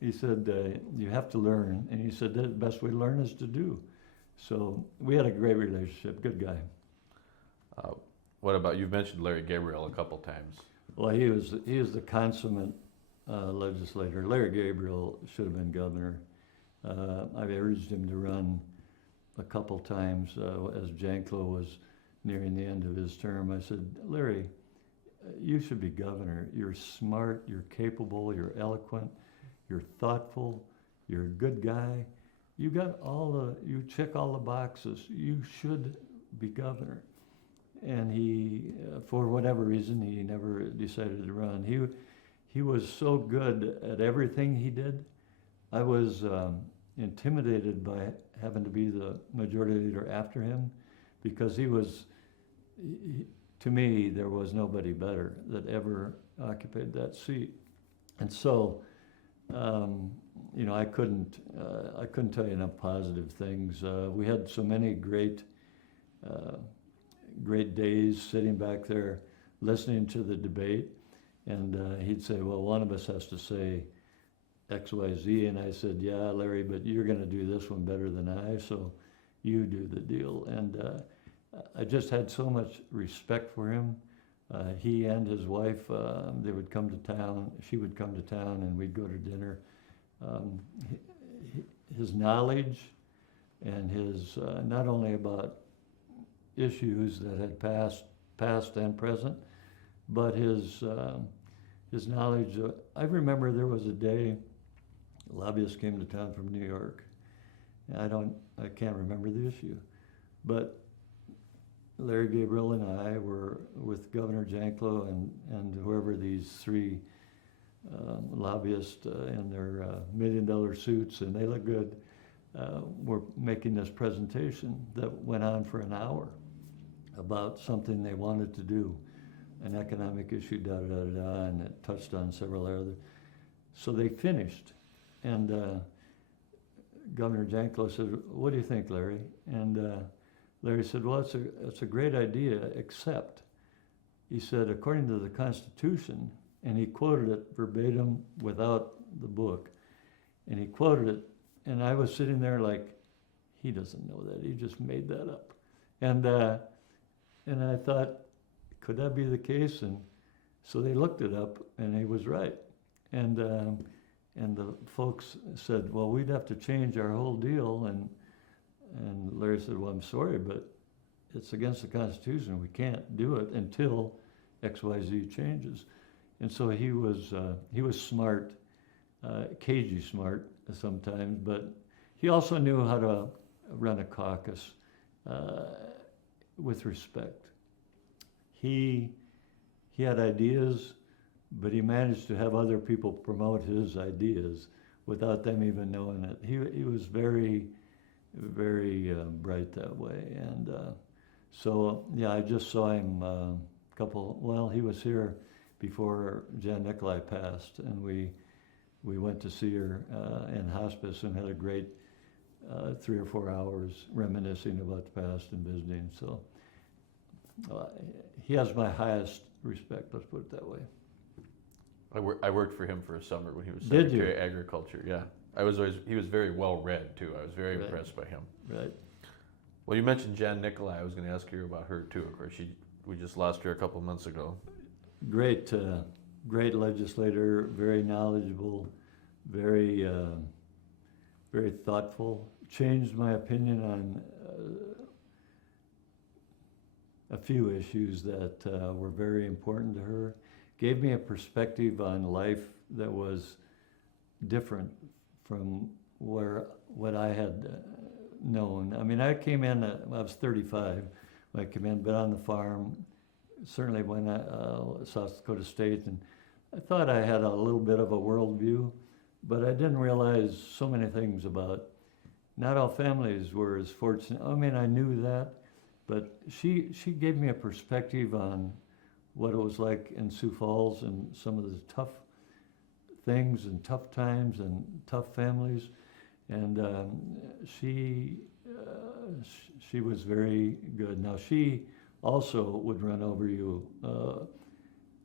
you have to learn. And he said, the best way to learn is to do. So we had a great relationship, good guy. What about, you've mentioned Larry Gabriel a couple times. Well, he is the consummate legislator. Larry Gabriel should have been governor. I've urged him to run a couple times as Janklow was nearing the end of his term. I said, Larry, you should be governor. You're smart, you're capable, you're eloquent, you're thoughtful, you're a good guy. You check all the boxes. You should be governor. And he, for whatever reason, he never decided to run. He was so good at everything he did. I was intimidated by having to be the majority leader after him, because to me, there was nobody better that ever occupied that seat. And so, I couldn't tell you enough positive things. We had so many great days sitting back there listening to the debate, and he'd say, well, one of us has to say X, Y, Z, and I said, yeah, Larry, but you're going to do this one better than I, so you do the deal. And I just had so much respect for him. He and his wife, they would come to town, she would come to town, and we'd go to dinner. His knowledge and his, not only about issues that had past and present, but his knowledge. I remember there was a day a lobbyist came to town from New York. I can't remember the issue, but Larry Gabriel and I were with Governor Janklow and whoever these three lobbyists in their $1 million suits, and they look good, were making this presentation that went on for an hour about something they wanted to do, an economic issue, da-da-da-da, and it touched on several other. So they finished, and Governor Janklow said, what do you think, Larry? And Larry said, well, it's a great idea, except, he said, according to the Constitution, and he quoted it verbatim without the book, and he quoted it, and I was sitting there like, he doesn't know that, he just made that up. And I thought, could that be the case? And so they looked it up, and he was right. And the folks said, well, we'd have to change our whole deal. And Larry said, well, I'm sorry, but it's against the Constitution. We can't do it until XYZ changes. And so he was smart, cagey smart sometimes, but he also knew how to run a caucus with respect. He had ideas, but he managed to have other people promote his ideas without them even knowing it. He was very, very bright that way. And So, yeah, I just saw him he was here before Jan Nicolai passed, and we went to see her in hospice and had a great 3 or 4 hours reminiscing about the past and visiting. So he has my highest respect, let's put it that way. I worked for him for a summer when he was Did Secretary you? of Agriculture. Yeah, he was very well read too. I was very Right. impressed by him. Right. Well, you mentioned Jan Nicolai. I was going to ask you about her too. Of course, we just lost her a couple months ago. Great, great legislator, very knowledgeable, very, very thoughtful. Changed my opinion on a few issues that were very important to her. Gave me a perspective on life that was different from what I had known. I mean, I came in, I was 35 when I came in, been on the farm, certainly when I, South Dakota State, and I thought I had a little bit of a worldview, but I didn't realize so many things about, not all families were as fortunate. I mean, I knew that, but she gave me a perspective on what it was like in Sioux Falls and some of the tough things and tough times and tough families. And she was very good. Now, she also would run over you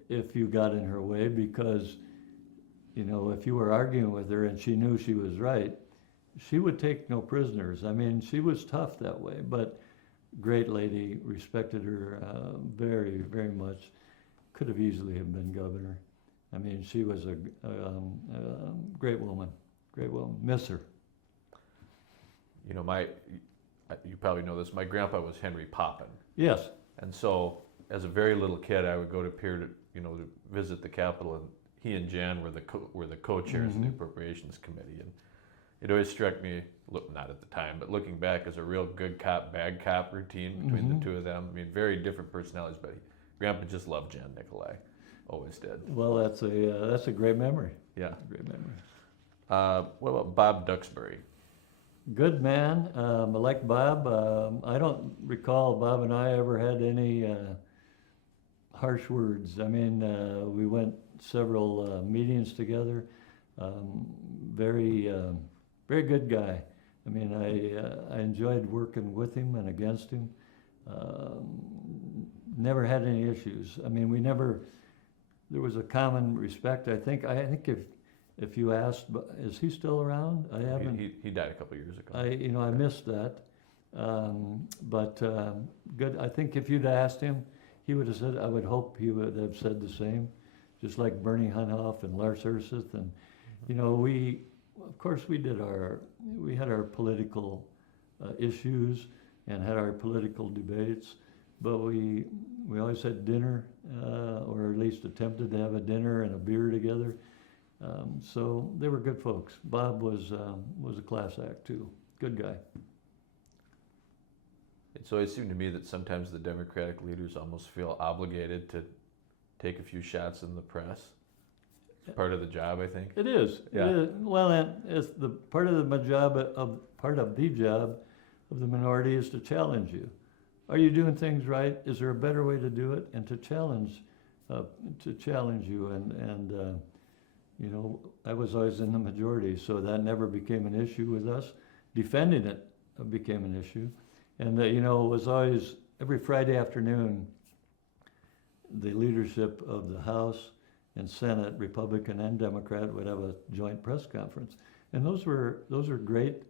if you got in her way, because, you know, if you were arguing with her and she knew she was right, she would take no prisoners. I mean, she was tough that way, but great lady, respected her very, very much. Could have easily have been governor. I mean, she was a great woman, miss her. You know, you probably know this, my grandpa was Henry Poppin. Yes. And so, as a very little kid, I would go to Pierre to visit the Capitol, and he and Jan were the co-chairs of the Appropriations Committee. And it always struck me, not at the time, but looking back, as a real good cop, bad cop routine between the two of them. I mean, very different personalities, but Grandpa just loved Jan Nicolai, always did. Well, that's a great memory. Yeah. Great memory. What about Bob Duxbury? Good man. I like Bob. I don't recall Bob and I ever had any harsh words. I mean, we went several meetings together. Very good guy. I mean, I enjoyed working with him and against him. Never had any issues. I mean, there was a common respect. I think if you asked, is he still around? I haven't. He died a couple years ago. I missed that. But good. I think if you'd asked him, he would have said, I would hope he would have said the same, just like Bernie Hunhoff and Lars Urseth. And, of course we had our political issues and had our political debates, but we always had dinner, or at least attempted to have a dinner and a beer together. So they were good folks. Bob was a class act too. Good guy. It's always seemed to me that sometimes the Democratic leaders almost feel obligated to take a few shots in the press. It's part of the job, I think. It is. Yeah. It is. Well, and it's the part of the job of the minority is to challenge you. Are you doing things right? Is there a better way to do it? And to challenge you. And I was always in the majority, so that never became an issue with us. Defending it became an issue. And, it was always, every Friday afternoon, the leadership of the House and Senate, Republican and Democrat, would have a joint press conference. And those were great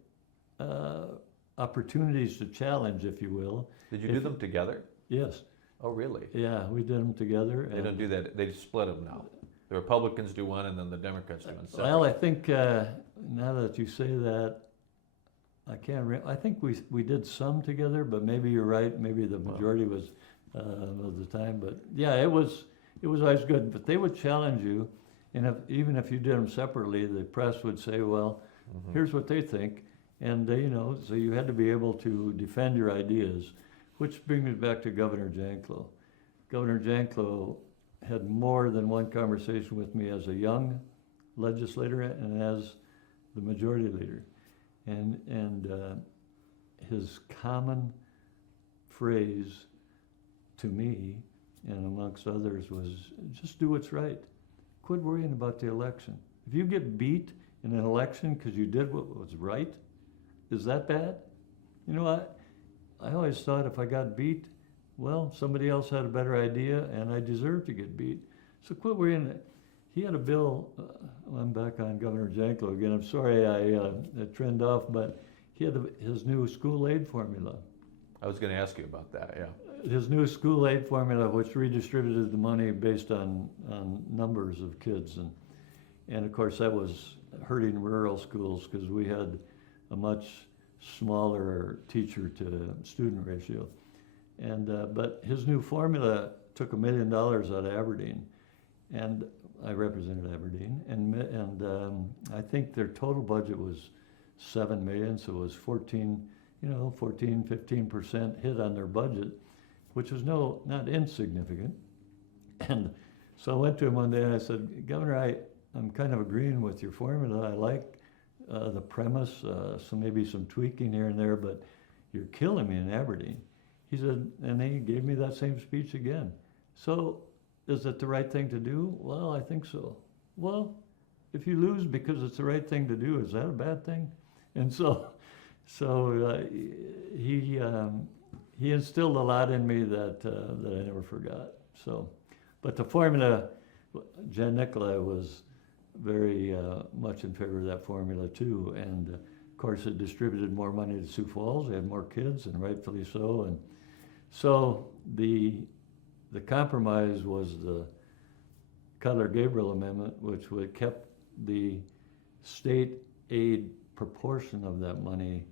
opportunities to challenge, if you will. Did you do them together? Yes. Oh, really? Yeah, we did them together. They don't do that. They split them now. The Republicans do one, and then the Democrats do one separate. Well, I think now that you say that, I think we did some together, but maybe you're right. Maybe the majority was of the time. But yeah, it was always good. But they would challenge you, and even if you did them separately, the press would say, "Well, here's what they think," and so you had to be able to defend your ideas, which brings me back to Governor Janklow. Governor Janklow had more than one conversation with me as a young legislator and as the majority leader. And his common phrase to me, and amongst others, was just do what's right. Quit worrying about the election. If you get beat in an election because you did what was right, is that bad? You know, I always thought if I got beat, well, somebody else had a better idea and I deserved to get beat. So quit worrying. He had a bill, I'm back on Governor Janklow again, I'm sorry I trend off, but he had his new school aid formula. I was going to ask you about that, yeah. His new school aid formula, which redistributed the money based on numbers of kids. And of course that was hurting rural schools because we had a much smaller teacher to student ratio. And but his new formula took $1 million out of Aberdeen, and I represented Aberdeen, and I think their total budget was $7 million, so it was 15% hit on their budget, which was not insignificant. And so I went to him one day and I said, Governor, I'm kind of agreeing with your formula. I like the premise, so maybe some tweaking here and there, but you're killing me in Aberdeen. He said, and he gave me that same speech again. So is it the right thing to do? Well, I think so. Well, if you lose because it's the right thing to do, is that a bad thing? And so he instilled a lot in me that I never forgot. So, but the formula, Jan Nicolai was very much in favor of that formula too, and of course it distributed more money to Sioux Falls. They had more kids, and rightfully so. And so the compromise was the Cutler-Gabriel amendment, which would kept the state aid proportion of that money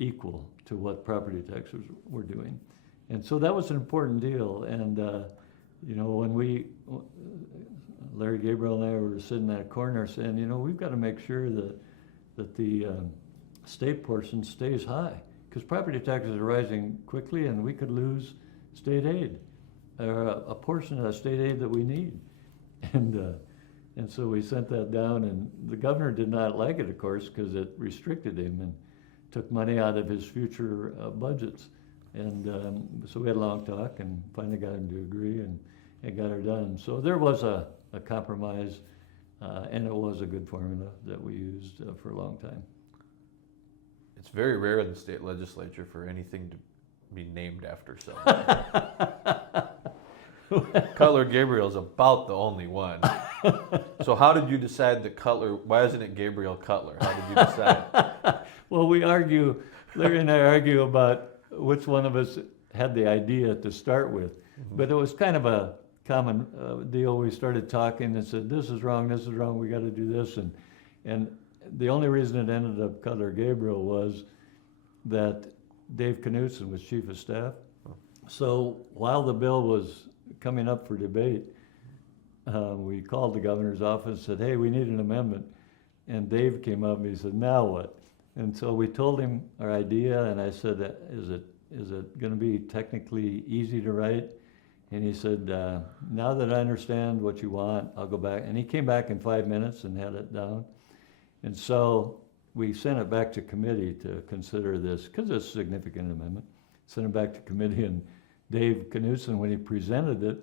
equal to what property taxes were doing. And so that was an important deal. And you know, when Larry Gabriel and I were sitting in that corner saying, you know, we've got to make sure that the state portion stays high, because property taxes are rising quickly and we could lose state aid, or a portion of the state aid that we need. And so we sent that down, and the governor did not like it, of course, because it restricted him and took money out of his future budgets. And so we had a long talk and finally got him to agree and got her done. So there was a compromise, and it was a good formula that we used for a long time. It's very rare in the state legislature for anything to be named after someone. Cutler-Gabriel is about the only one. So how did you decide that Cutler, why isn't it Gabriel Cutler? How did you decide? Well, Larry and I argue about which one of us had the idea to start with. Mm-hmm. But it was kind of a common deal. We started talking and said, this is wrong, we got to do this. And the only reason it ended up Cutler-Gabriel was that Dave Knutson was chief of staff. So while the bill was coming up for debate, we called the governor's office and said, hey, we need an amendment. And Dave came up and he said, now what? And so we told him our idea, and I said, is it going to be technically easy to write? And he said, now that I understand what you want, I'll go back. And he came back in 5 minutes and had it down. And so we sent it back to committee to consider this, because it's a significant amendment. Sent it back to committee, and Dave Knutson, when he presented it,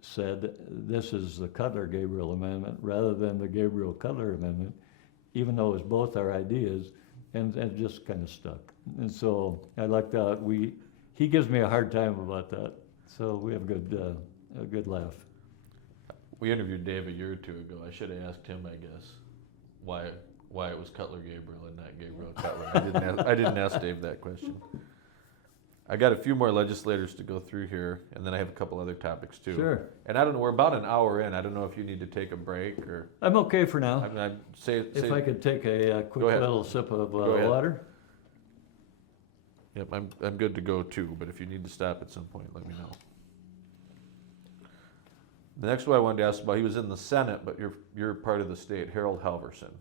said, this is the Cutler-Gabriel amendment rather than the Gabriel-Cutler amendment, even though it was both our ideas, and it just kind of stuck. And so I lucked out. He gives me a hard time about that, so we have a good laugh. We interviewed Dave a year or two ago. I should have asked him, I guess, why it was Cutler-Gabriel and not Gabriel-Cutler. I didn't ask Dave that question. I got a few more legislators to go through here, and then I have a couple other topics too. Sure. And I don't know, we're about an hour in. I don't know if you need to take a break or. I'm okay for now. If I could take a quick little sip of water. Yep, I'm good to go too, but if you need to stop at some point, let me know. The next one I wanted to ask about, he was in the Senate, but you're part of the state, Harold Halverson.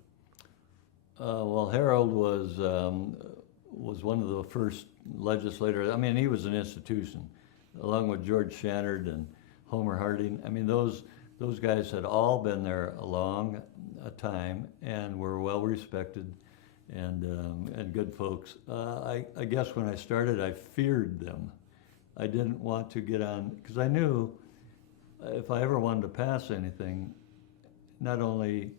Well, Harold was one of the first legislators. I mean, he was an institution, along with George Shannard and Homer Harding. I mean, those guys had all been there a long time and were well respected. and good folks. I guess when I started, I feared them. I didn't want to get on, because I knew if I ever wanted to pass anything, not only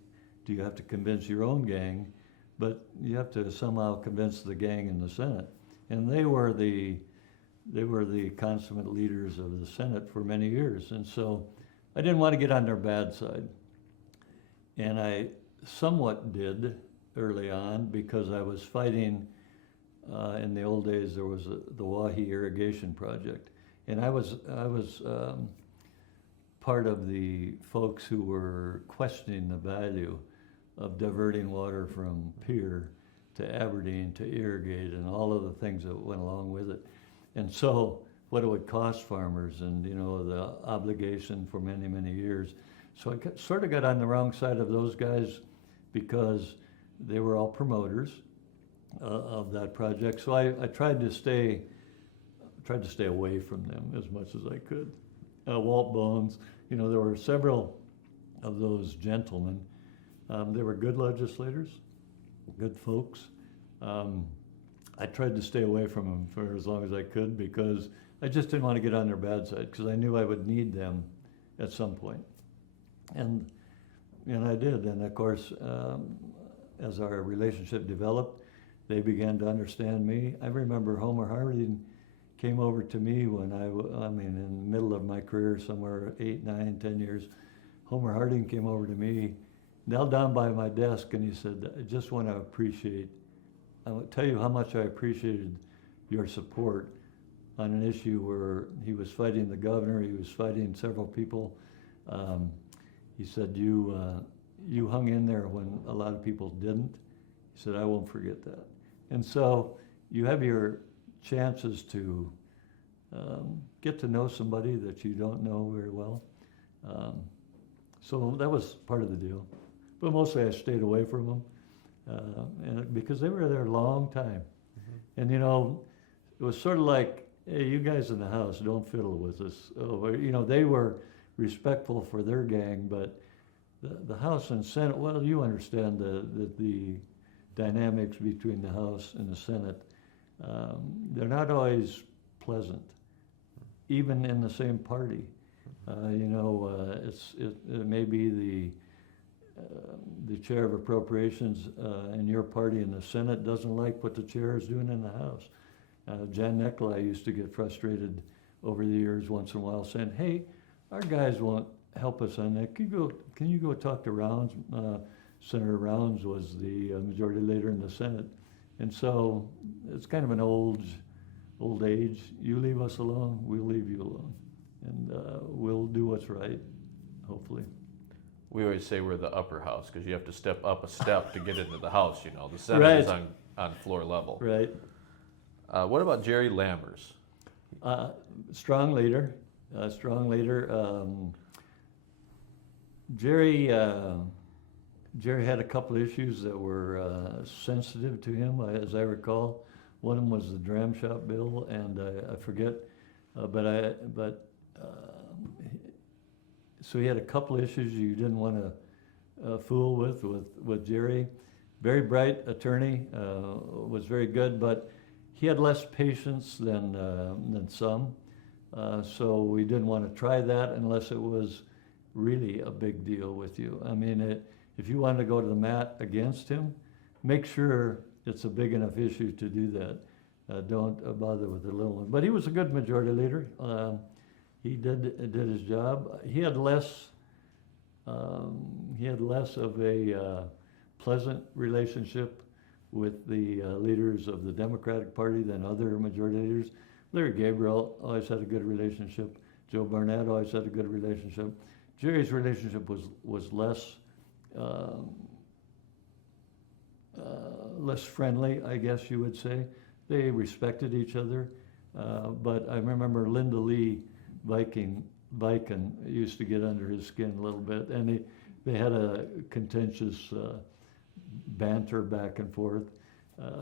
do you have to convince your own gang, but you have to somehow convince the gang in the Senate. And they were the consummate leaders of the Senate for many years. And so I didn't want to get on their bad side. And I somewhat did early on, because I was fighting, in the old days there was the Wahi irrigation project. And I was part of the folks who were questioning the value of diverting water from Pierre to Aberdeen to irrigate and all of the things that went along with it. And so what it would cost farmers, and the obligation for many, many years. So I sort of got on the wrong side of those guys, because they were all promoters of that project. So I tried to stay away from them as much as I could. Walt Bones, there were several of those gentlemen. They were good legislators, good folks. I tried to stay away from them for as long as I could, because I just didn't want to get on their bad side, because I knew I would need them at some point. And I did. And of course, as our relationship developed, they began to understand me. I remember Homer Harding came over to me when in the middle of my career, somewhere 8, 9, 10 years. Homer Harding came over to me, knelt down by my desk, and he said, I just want to tell you how much I appreciated your support on an issue where he was fighting the governor, he was fighting several people. He said, you hung in there when a lot of people didn't. He said, I won't forget that. And so you have your chances to get to know somebody that you don't know very well. So that was part of the deal. But mostly I stayed away from them, and because they were there a long time. Mm-hmm. And it was sort of like, hey, you guys in the House, don't fiddle with us. They were respectful for their gang, but the House and Senate, well, you understand the dynamics between the House and the Senate. They're not always pleasant, even in the same party. It may be the chair of appropriations in your party in the Senate doesn't like what the chair is doing in the House. Jan Neklai used to get frustrated over the years once in a while, saying, hey, our guys won't help us on that. Can you go talk to Rounds? Senator Rounds was the majority leader in the Senate. And so it's kind of an old age. You leave us alone, we'll leave you alone. And we'll do what's right, hopefully. We always say we're the upper house, because you have to step up a step to get into the House. The Senate is on floor level. Right. What about Jerry Lammers? Strong leader. Jerry had a couple of issues that were sensitive to him, as I recall. One of them was the dram shop bill, and I forget, so he had a couple of issues you didn't want to fool with Jerry. Very bright attorney, was very good, but he had less patience than some. So we didn't want to try that unless it was really a big deal with you. If you wanted to go to the mat against him, make sure it's a big enough issue to do that. Don't bother with the little one. But he was a good majority leader. He did his job. He had less of a pleasant relationship with the leaders of the Democratic Party than other majority leaders. Larry Gabriel always had a good relationship. Joe Barnett always had a good relationship. Jerry's relationship was less friendly, I guess you would say. They respected each other, but I remember Linda Lee Viken used to get under his skin a little bit, and they had a contentious banter back and forth.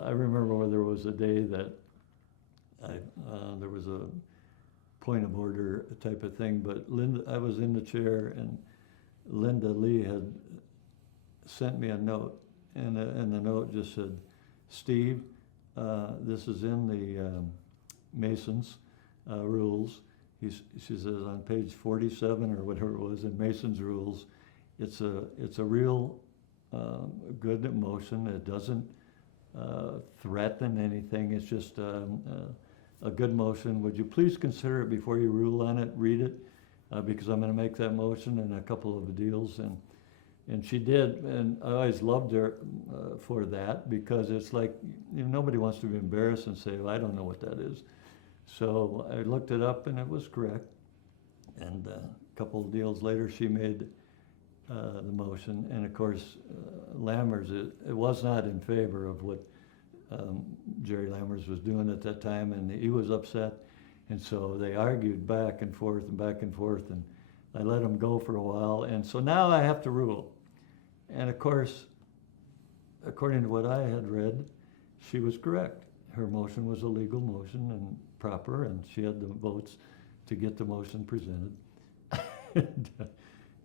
I remember where there was a day that there was a point of order type of thing, but I was in the chair, and Linda Lee had sent me a note, and the note just said, Steve, this is in the Mason's rules. She says on page 47 or whatever it was in Mason's rules, it's a real good motion. It doesn't threaten anything. It's just a good motion. Would you please consider it before you rule on it? Read it, because I'm going to make that motion and a couple of deals. And she did, and I always loved her for that, because it's like, nobody wants to be embarrassed and say, well, I don't know what that is. So I looked it up and it was correct. And a couple of deals later, she made the motion. And of course, Lammers, it was not in favor of what Jerry Lammers was doing at that time, and he was upset. And so they argued back and forth, and I let them go for a while. And so now I have to rule. And of course, according to what I had read, she was correct. Her motion was a legal motion and proper, and she had the votes to get the motion presented.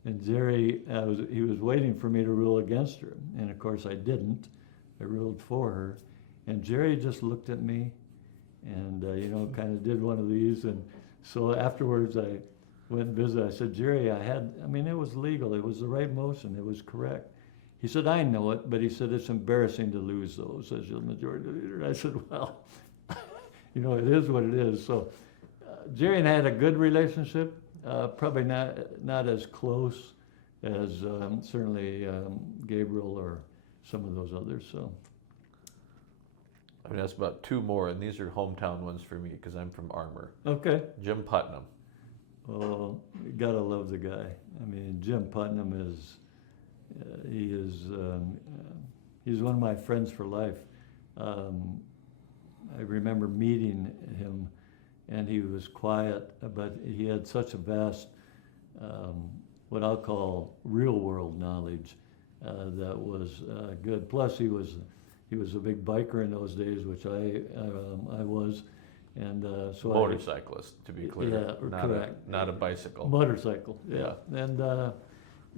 And Jerry, he was waiting for me to rule against her. And of course I didn't. I ruled for her. And Jerry just looked at me and, kind of did one of these. And so afterwards I went and visited. I said, Jerry, it was legal. It was the right motion. It was correct. He said, I know it, but he said, it's embarrassing to lose those as the majority leader. I said, well, it is what it is. So Jerry and I had a good relationship, probably not as close as certainly Gabriel or some of those others. So. That's about two more, and these are hometown ones for me because I'm from Armour. Okay. Jim Putnam. Oh, you gotta love the guy. Jim Putnam he's one of my friends for life. I remember meeting him, and he was quiet, but he had such a vast, what I'll call real world knowledge that was good. Plus, he was a big biker in those days, which I was, and so motorcyclist, to be clear. Yeah, correct. Not a bicycle. Motorcycle, yeah. And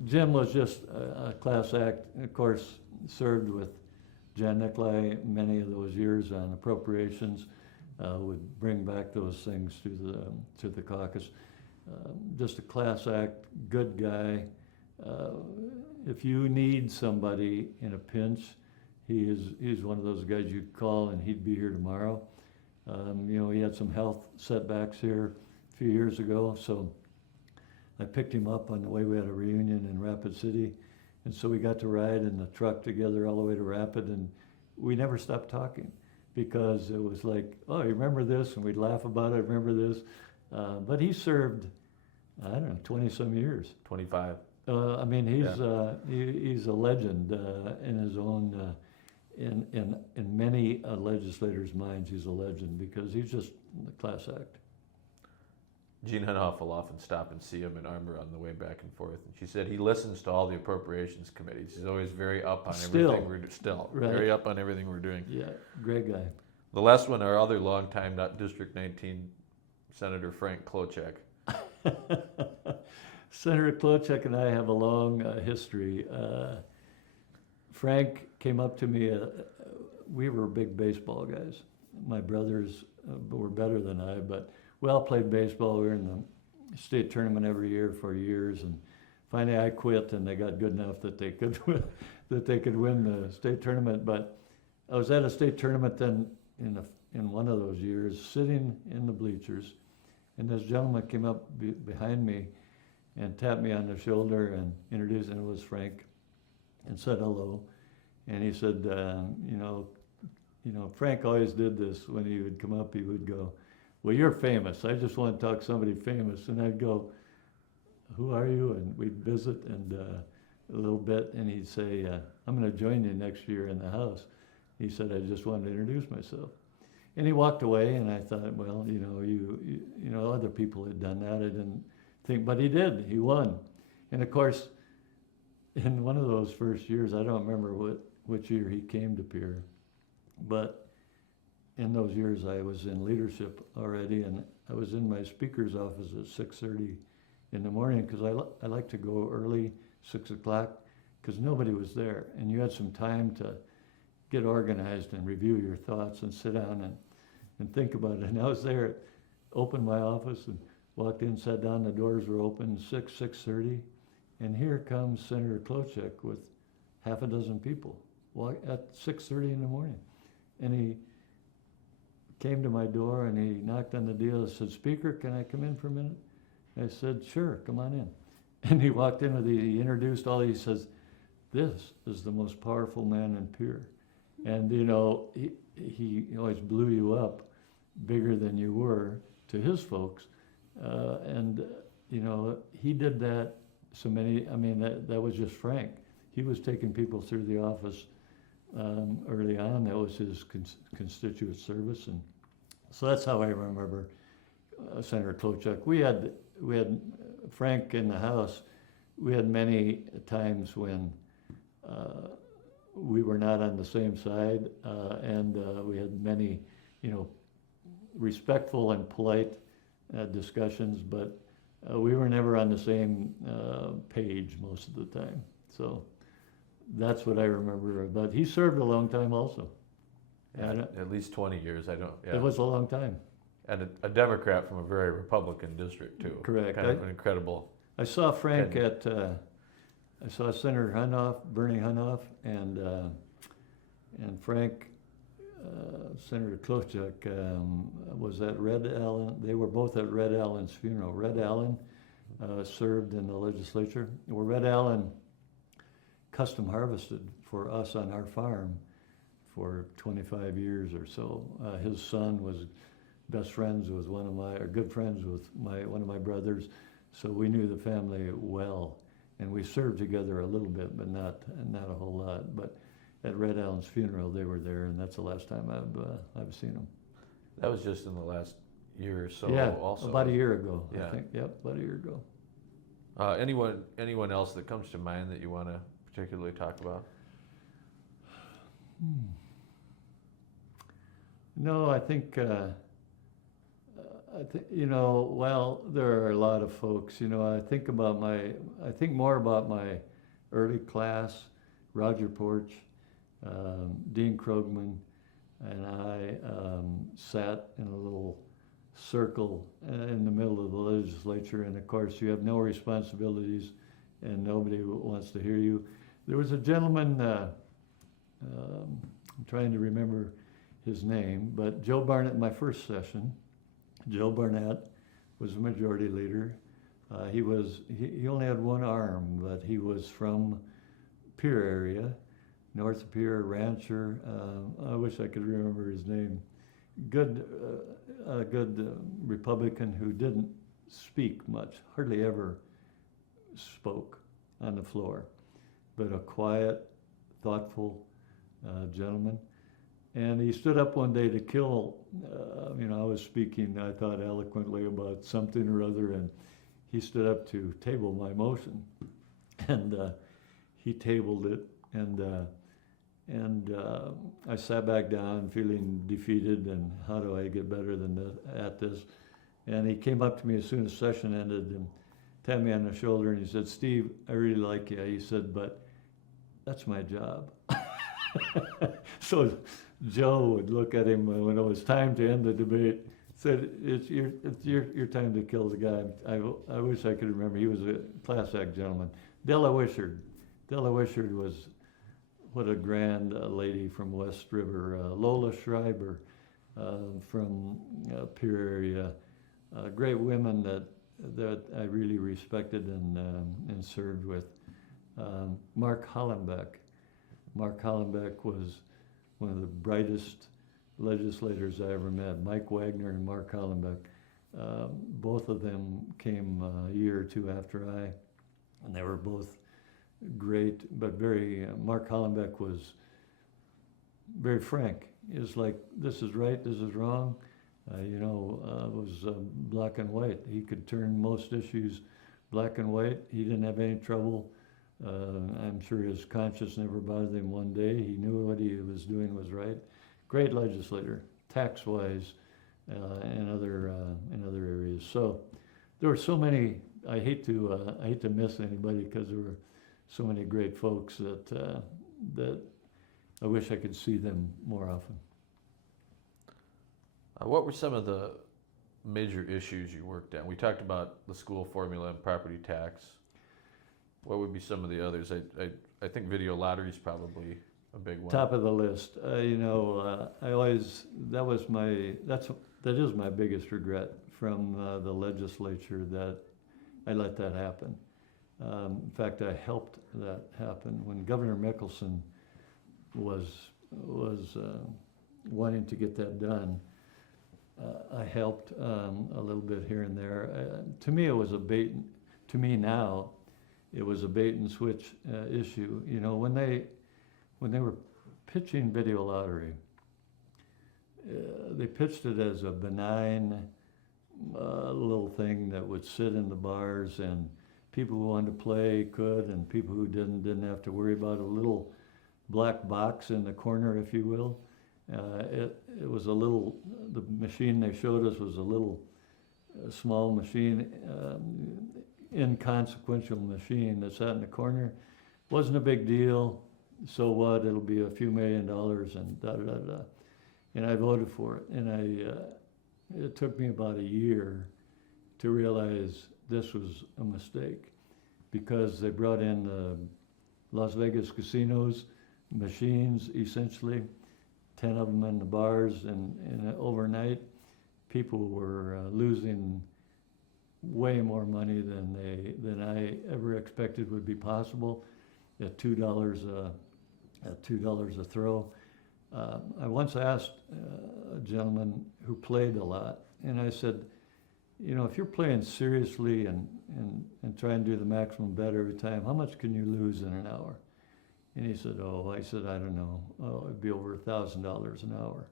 Jim was just a class act. Of course, served with Jan Nicolai many of those years on appropriations. Would bring back those things to the caucus. Just a class act, good guy. If you need somebody in a pinch, he's one of those guys you'd call and he'd be here tomorrow. He had some health setbacks here a few years ago, so I picked him up on the way. We had a reunion in Rapid City, and so we got to ride in the truck together all the way to Rapid, and we never stopped talking because it was like, oh, you remember this? And we'd laugh about it, remember this? But he served, 20-some years. 25. He's a legend in his own, in many legislators' minds. He's a legend because he's just a class act. Jean Henhoff will often stop and see him in Armour on the way back and forth. And she said he listens to all the appropriations committees. He's always very up on everything we're doing. Right. Very up on everything we're doing. Yeah, great guy. The last one, our other longtime District 19 Senator Frank Klochek. Senator Klochek and I have a long history. Frank came up to me. We were big baseball guys. My brothers were better than I, but we all played baseball. We were in the state tournament every year for years, and finally I quit, and they got good enough that they could win the state tournament. But I was at a state tournament then in one of those years, sitting in the bleachers, and this gentleman came up behind me and tapped me on the shoulder and introduced, and it was Frank, and said hello. And he said, Frank always did this. When he would come up, he would go, well, you're famous. I just want to talk to somebody famous. And I'd go, who are you? And we'd visit and a little bit, and he'd say, I'm going to join you next year in the House. He said, I just wanted to introduce myself. And he walked away, and I thought, well, other people had done that. I didn't think, but he did. He won. And of course, in one of those first years, I don't remember which year he came to Pierre, but in those years I was in leadership already, and I was in my speaker's office at 6:30 in the morning because I like to go early, 6 o'clock, because nobody was there, and you had some time to get organized and review your thoughts and sit down and think about it. And I was there, opened my office and walked in, sat down, the doors were open, 6:30, and here comes Senator Klobuchar with half a dozen people at 6:30 in the morning. And he came to my door and he knocked on the deal and said, "Speaker, can I come in for a minute?" I said, "Sure, come on in." And he walked in he introduced all, he says, "This is the most powerful man in Pierre." And you know, he always blew you up bigger than you were to his folks. And you know, he did that so many, I mean, that was just Frank. He was taking people through the office early on. That was his constituent service. And so that's how I remember Senator Klobuchar. We had Frank in the House. We had many times when we were not on the same side, and we had many, you know, respectful and polite discussions, but we were never on the same page most of the time. So that's what I remember. But he served a long time also. Yeah, at least 20 years. It was a long time. And a Democrat from a very Republican district too. Correct. Kind of an incredible. I saw Frank I saw Senator Bernie Hunoff, and Frank, Senator Klobuchar was at Red Allen. They were both at Red Allen's funeral. Red Allen served in the legislature. Well, Red Allen custom harvested for us on our farm for 25 years or so. His son was best friends with good friends with one of my brothers, so we knew the family well. And we served together a little bit, but not a whole lot. But at Red Allen's funeral, they were there, and that's the last time I've seen them. That was just in the last year or so. Yeah, also. about a year ago. Yeah. I think. Yep, about a year ago. Anyone else that comes to mind that you want to particularly talk about? No, I think you know. Well, there are a lot of folks. You know, I think more about my early class. Roger Porch, Dean Krogman, and I sat in a little circle in the middle of the legislature. And of course, you have no responsibilities, and nobody wants to hear you. There was a gentleman. I'm trying to remember his name, but Joe Barnett, in my first session. Joe Barnett was a majority leader. He only had one arm, but he was from Pierre area, north of Pierre, rancher. I wish I could remember his name. Good Republican who didn't speak much, hardly ever spoke on the floor, but a quiet, thoughtful gentleman. And he stood up one day to kill, I was speaking, I thought, eloquently about something or other, and he stood up to table my motion. And he tabled it, and I sat back down feeling defeated, and how do I get better at this? And he came up to me as soon as session ended and tapped me on the shoulder, and he said, "Steve, I really like you." He said, "But that's my job." So Joe would look at him when it was time to end the debate, said, it's your time to kill the guy. I wish I could remember. He was a class act gentleman. Della Wishart was, what a grand lady from West River. Lola Schreiber from Pierre area. Great women that I really respected and served with. Mark Hollenbeck. Mark Hollenbeck was one of the brightest legislators I ever met. Mike Wagner and Mark Hollenbeck. Both of them came a year or two after I, and they were both great, but very, Mark Hollenbeck was very frank. He was like, this is right, this is wrong. It was black and white. He could turn most issues black and white. He didn't have any trouble. I'm sure his conscience never bothered him one day. He knew what he was doing was right. Great legislator, tax-wise, and other areas. So there were so many. I hate to miss anybody because there were so many great folks that I wish I could see them more often. What were some of the major issues you worked on? We talked about the school formula and property tax. What would be some of the others? I think video lottery is probably a big one. Top of the list. I always, that is my biggest regret from the legislature, that I let that happen. In fact, I helped that happen when Governor Mickelson was wanting to get that done. I helped a little bit here and there. To me, it was a bait. To me now, it was a bait and switch issue. You know, when they were pitching video lottery, they pitched it as a benign little thing that would sit in the bars, and people who wanted to play could, and people who didn't have to worry about a little black box in the corner, if you will. It was a little, the machine they showed us was a little small machine, inconsequential machine that sat in the corner. Wasn't a big deal. So what? It'll be a few $1 million and da da da da. And I voted for it. And it took me about a year to realize this was a mistake, because they brought in the Las Vegas casinos, machines essentially, 10 of them in the bars, and overnight people were losing way more money than I ever expected would be possible at $2 a throw. I once asked a gentleman who played a lot, and I said, you know, if you're playing seriously and trying to do the maximum bet every time, how much can you lose in an hour? And he said, oh, I said, I don't know. Oh, it'd be over $1,000 an hour.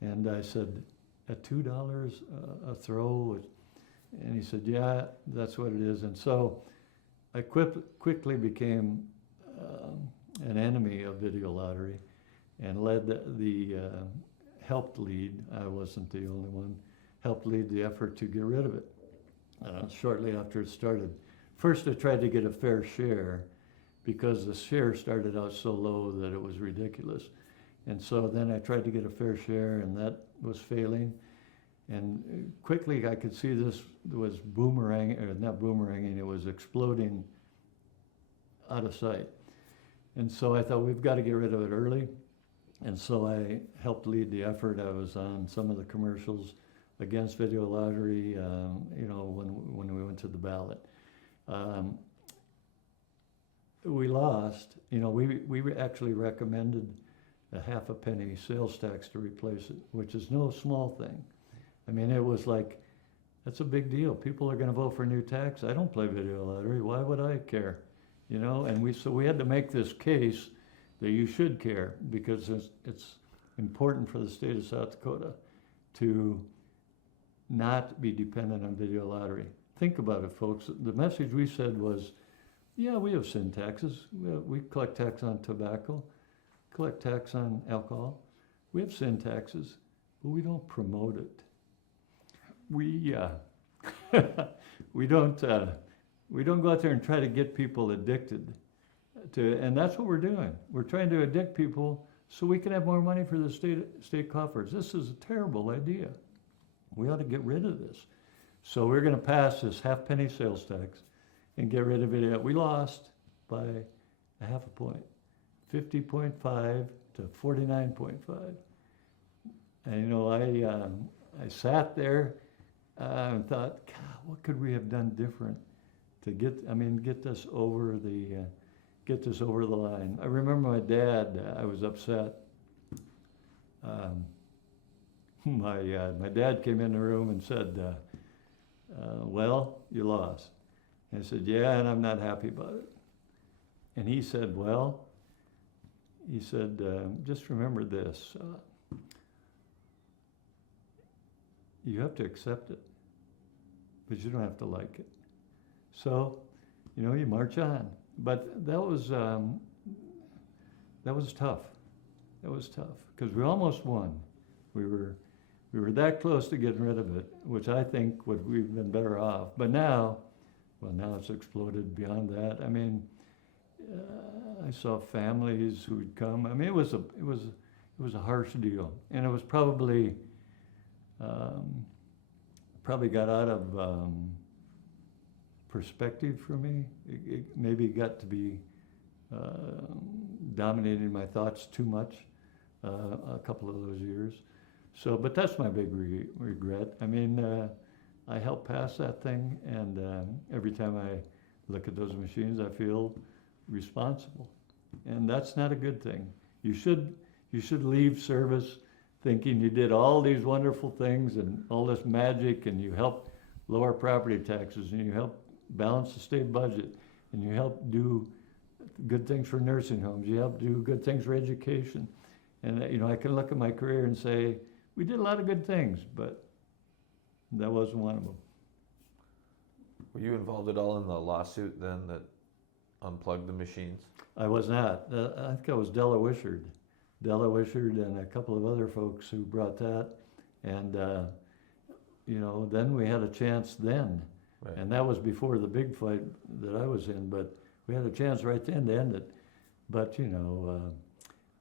And I said, at $2 a throw? And he said, yeah, that's what it is. And so I quickly became an enemy of video lottery, and led helped lead, I wasn't the only one, helped lead the effort to get rid of it shortly after it started. First, I tried to get a fair share, because the share started out so low that it was ridiculous. And so then I tried to get a fair share, and that was failing. And quickly I could see this was not boomeranging, it was exploding out of sight. And so I thought, we've got to get rid of it early. And so I helped lead the effort. I was on some of the commercials against video lottery, when we went to the ballot. We lost. We actually recommended a half a penny sales tax to replace it, which is no small thing. I mean, it was like, that's a big deal. People are going to vote for a new tax. I don't play video lottery. Why would I care? And we had to make this case that you should care, because it's important for the state of South Dakota to not be dependent on video lottery. Think about it, folks. The message we said was, yeah, we have sin taxes. We collect tax on tobacco, collect tax on alcohol. We have sin taxes, but we don't promote it. We don't go out there and try to get people addicted to, and that's what we're doing. We're trying to addict people so we can have more money for the state coffers. This is a terrible idea. We ought to get rid of this. So we're going to pass this half penny sales tax and get rid of it. We lost by a half a point, 50.5 to 49.5. And I sat there and thought, God, what could we have done different to get this over the line? I remember my dad. I was upset. My dad came in the room and said, well, you lost. And I said, yeah, and I'm not happy about it. And he said, just remember this. You have to accept it, but you don't have to like it. So, you march on. But that was tough. That was tough, because we almost won. We were that close to getting rid of it, which I think we've been better off. But now it's exploded beyond that. I mean, I saw families who'd come. I mean, it was a harsh deal, and it was probably got out of perspective for me. It maybe got to be dominating my thoughts too much a couple of those years. So, but that's my big regret. I mean, I helped pass that thing, and every time I look at those machines, I feel responsible, and that's not a good thing. You should leave service thinking you did all these wonderful things and all this magic, and you helped lower property taxes, and you helped balance the state budget, and you helped do good things for nursing homes, you helped do good things for education. And you know, I can look at my career and say, we did a lot of good things, but that wasn't one of them. Were you involved at all in the lawsuit then that unplugged the machines? I was not. I think I was Della Wishard and a couple of other folks who brought that. And, you know, then we had a chance then. Right. And that was before the big fight that I was in, but we had a chance right then to end it. But, you know,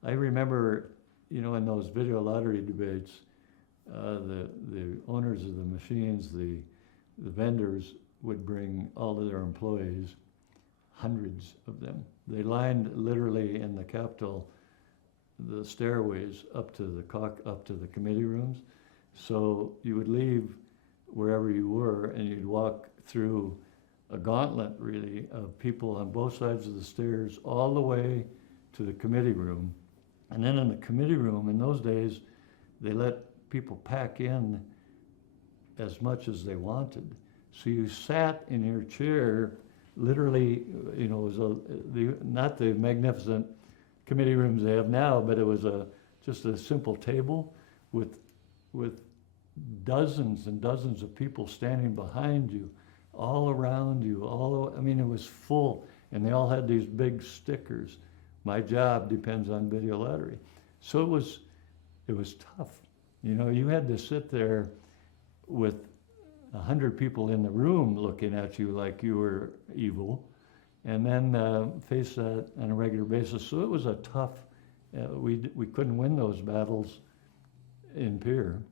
I remember, you know, in those video lottery debates, the owners of the machines, the vendors would bring all of their employees, hundreds of them. They lined literally in the Capitol, the stairways up to the committee rooms. So you would leave wherever you were, and you'd walk through a gauntlet, really, of people on both sides of the stairs, all the way to the committee room. And then in the committee room, in those days, they let people pack in as much as they wanted. So you sat in your chair, literally, you know, it was not the magnificent committee rooms they have now, but it was just a simple table with dozens and dozens of people standing behind you, all around you, I mean, it was full, and they all had these big stickers. My job depends on video lottery. So it was tough. You know, you had to sit there with 100 people in the room looking at you like you were evil, and then face that on a regular basis. So it was a tough, we couldn't win those battles in Pierre.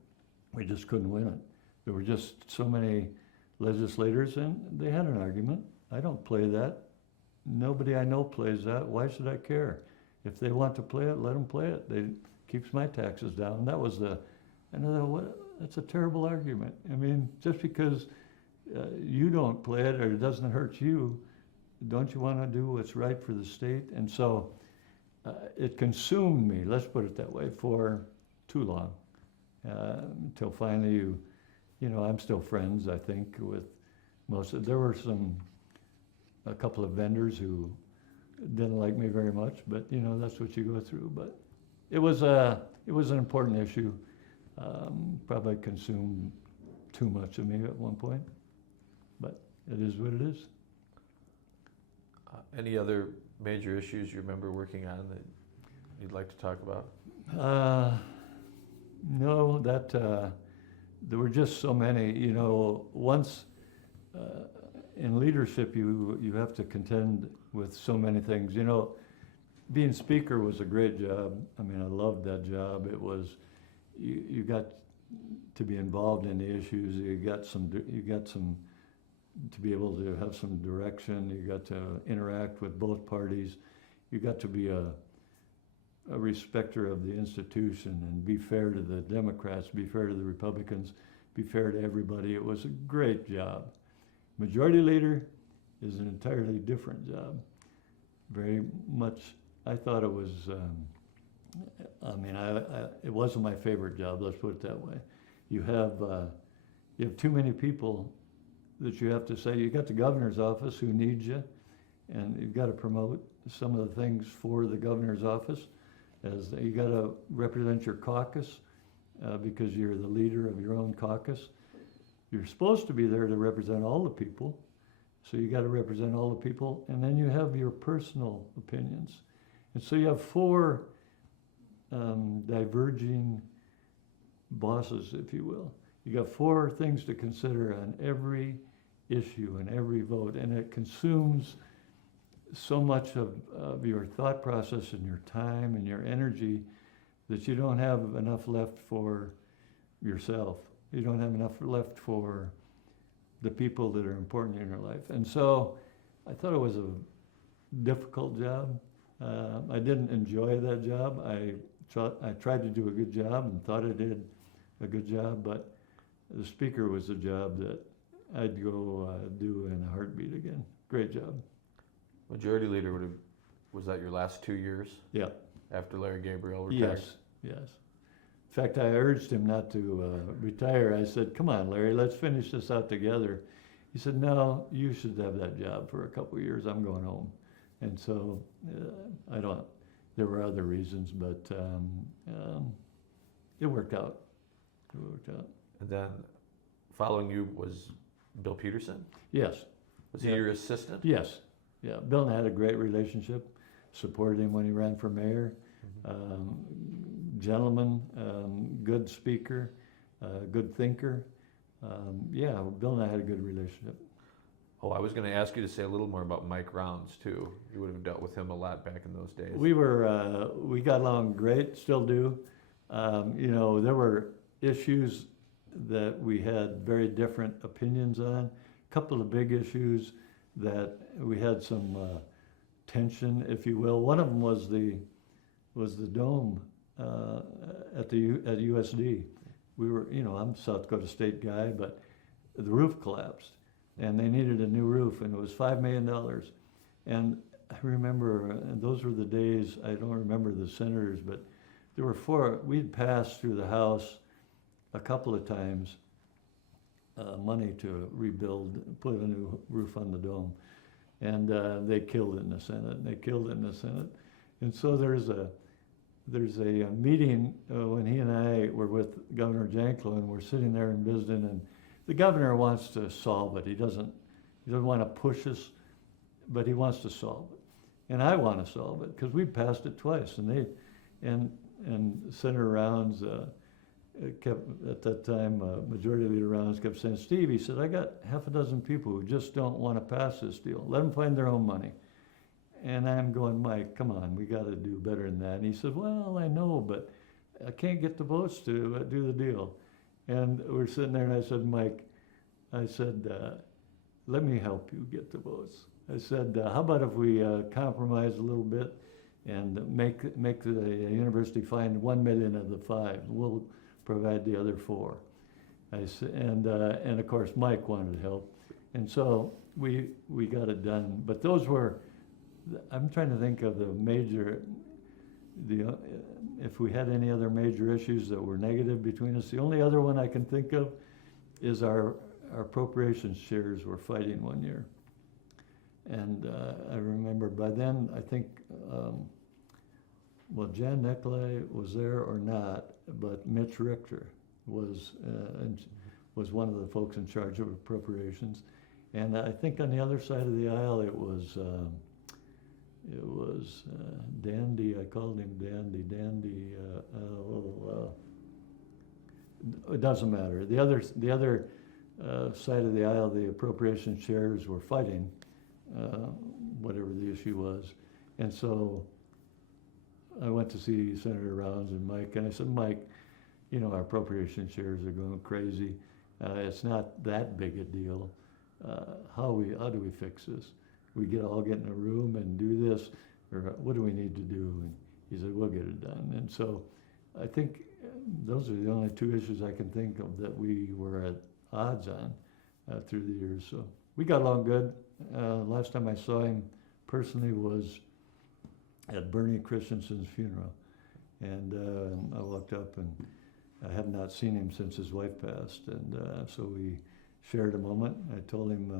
We just couldn't win it. There were just so many legislators, and they had an argument. I don't play that. Nobody I know plays that. Why should I care? If they want to play it, let them play it. It keeps my taxes down. That was that's a terrible argument. I mean, just because you don't play it or it doesn't hurt you, don't you want to do what's right for the state? And so it consumed me, let's put it that way, for too long. Until finally you know, I'm still friends, I think, with there were a couple of vendors who didn't like me very much, but you know, that's what you go through. But it was an important issue. Probably consumed too much of me at one point, but it is what it is. Any other major issues you remember working on that you'd like to talk about? No, there were just so many. You know, once in leadership, you have to contend with so many things. You know, being speaker was a great job. I mean, I loved that job. It was, you got to be involved in the issues. You got some to be able to have some direction. You got to interact with both parties. You got to be a respecter of the institution and be fair to the Democrats, be fair to the Republicans, be fair to everybody. It was a great job. Majority leader is an entirely different job. Very much, I thought it was, it wasn't my favorite job, let's put it that way. You have too many people that you have to say. You got the governor's office who needs you, and you've got to promote some of the things for the governor's office. As you got to represent your caucus because you're the leader of your own caucus. You're supposed to be there to represent all the people, so you got to represent all the people, and then you have your personal opinions. And so you have four diverging bosses, if you will. You got four things to consider on every issue and every vote, and it consumes so much of your thought process and your time and your energy that you don't have enough left for yourself. You don't have enough left for the people that are important in your life. And so I thought it was a difficult job. I didn't enjoy that job. I tried to do a good job and thought I did a good job, but the speaker was a job that I'd go do in a heartbeat again. Great job. Majority Leader was that your last 2 years? Yeah. After Larry Gabriel retired? Yes. In fact, I urged him not to retire. I said, come on, Larry, let's finish this out together. He said, no, you should have that job for a couple of years. I'm going home. And so there were other reasons, but it worked out. And then following you was Bill Peterson? Yes. Was he your assistant? Yes. Yeah. Bill and I had a great relationship, supported him when he ran for mayor. Gentleman, good speaker, good thinker. Bill and I had a good relationship. Oh, I was going to ask you to say a little more about Mike Rounds too. You would have dealt with him a lot back in those days. We got along great, still do. There were issues that we had very different opinions on. A couple of big issues that we had some tension, if you will. One of them was the dome at USD. We were, I'm a South Dakota State guy, but the roof collapsed, and they needed a new roof, and it was $5 million. And I remember, and those were the days. I don't remember the senators, but there were four. We'd passed through the House a couple of times money to rebuild, put a new roof on the dome, and they killed it in the Senate. And so there's a meeting when he and I were with Governor Janklow, and we're sitting there and visiting, and the governor wants to solve it. He doesn't want to push us, but he wants to solve it, and I want to solve it because we passed it twice, and Senator Rounds kept, at that time, Majority Leader Rounds kept saying, Steve, he said, I got half a dozen people who just don't want to pass this deal. Let them find their own money. And I'm going, Mike, come on, we got to do better than that. And he said, well, I know, but I can't get the votes to do the deal. And we're sitting there, and I said, Mike, let me help you get the votes. I said, how about if we compromise a little bit and make the university find 1 million of the 5. We'll provide the other 4. I said, and of course Mike wanted help, and so we got it done. But those were, I'm trying to think of if we had any other major issues that were negative between us. The only other one I can think of is our appropriations chairs were fighting one year. And I remember by then, I think, Jan Neckley was there or not, but Mitch Richter was one of the folks in charge of appropriations. And I think on the other side of the aisle, it was Dandy. I called him Dandy. It doesn't matter. The other side of the aisle, the appropriations chairs were fighting. Whatever the issue was. And so I went to see Senator Rounds and Mike, and I said, Mike, our appropriation chairs are going crazy. It's not that big a deal. How do we fix this? We all get in a room and do this, or what do we need to do? And he said, we'll get it done. And so I think those are the only 2 issues I can think of that we were at odds on through the years. So we got along good. Last time I saw him personally was at Bernie Christensen's funeral, and I walked up, and I have not seen him since his wife passed, and so we shared a moment. I told him,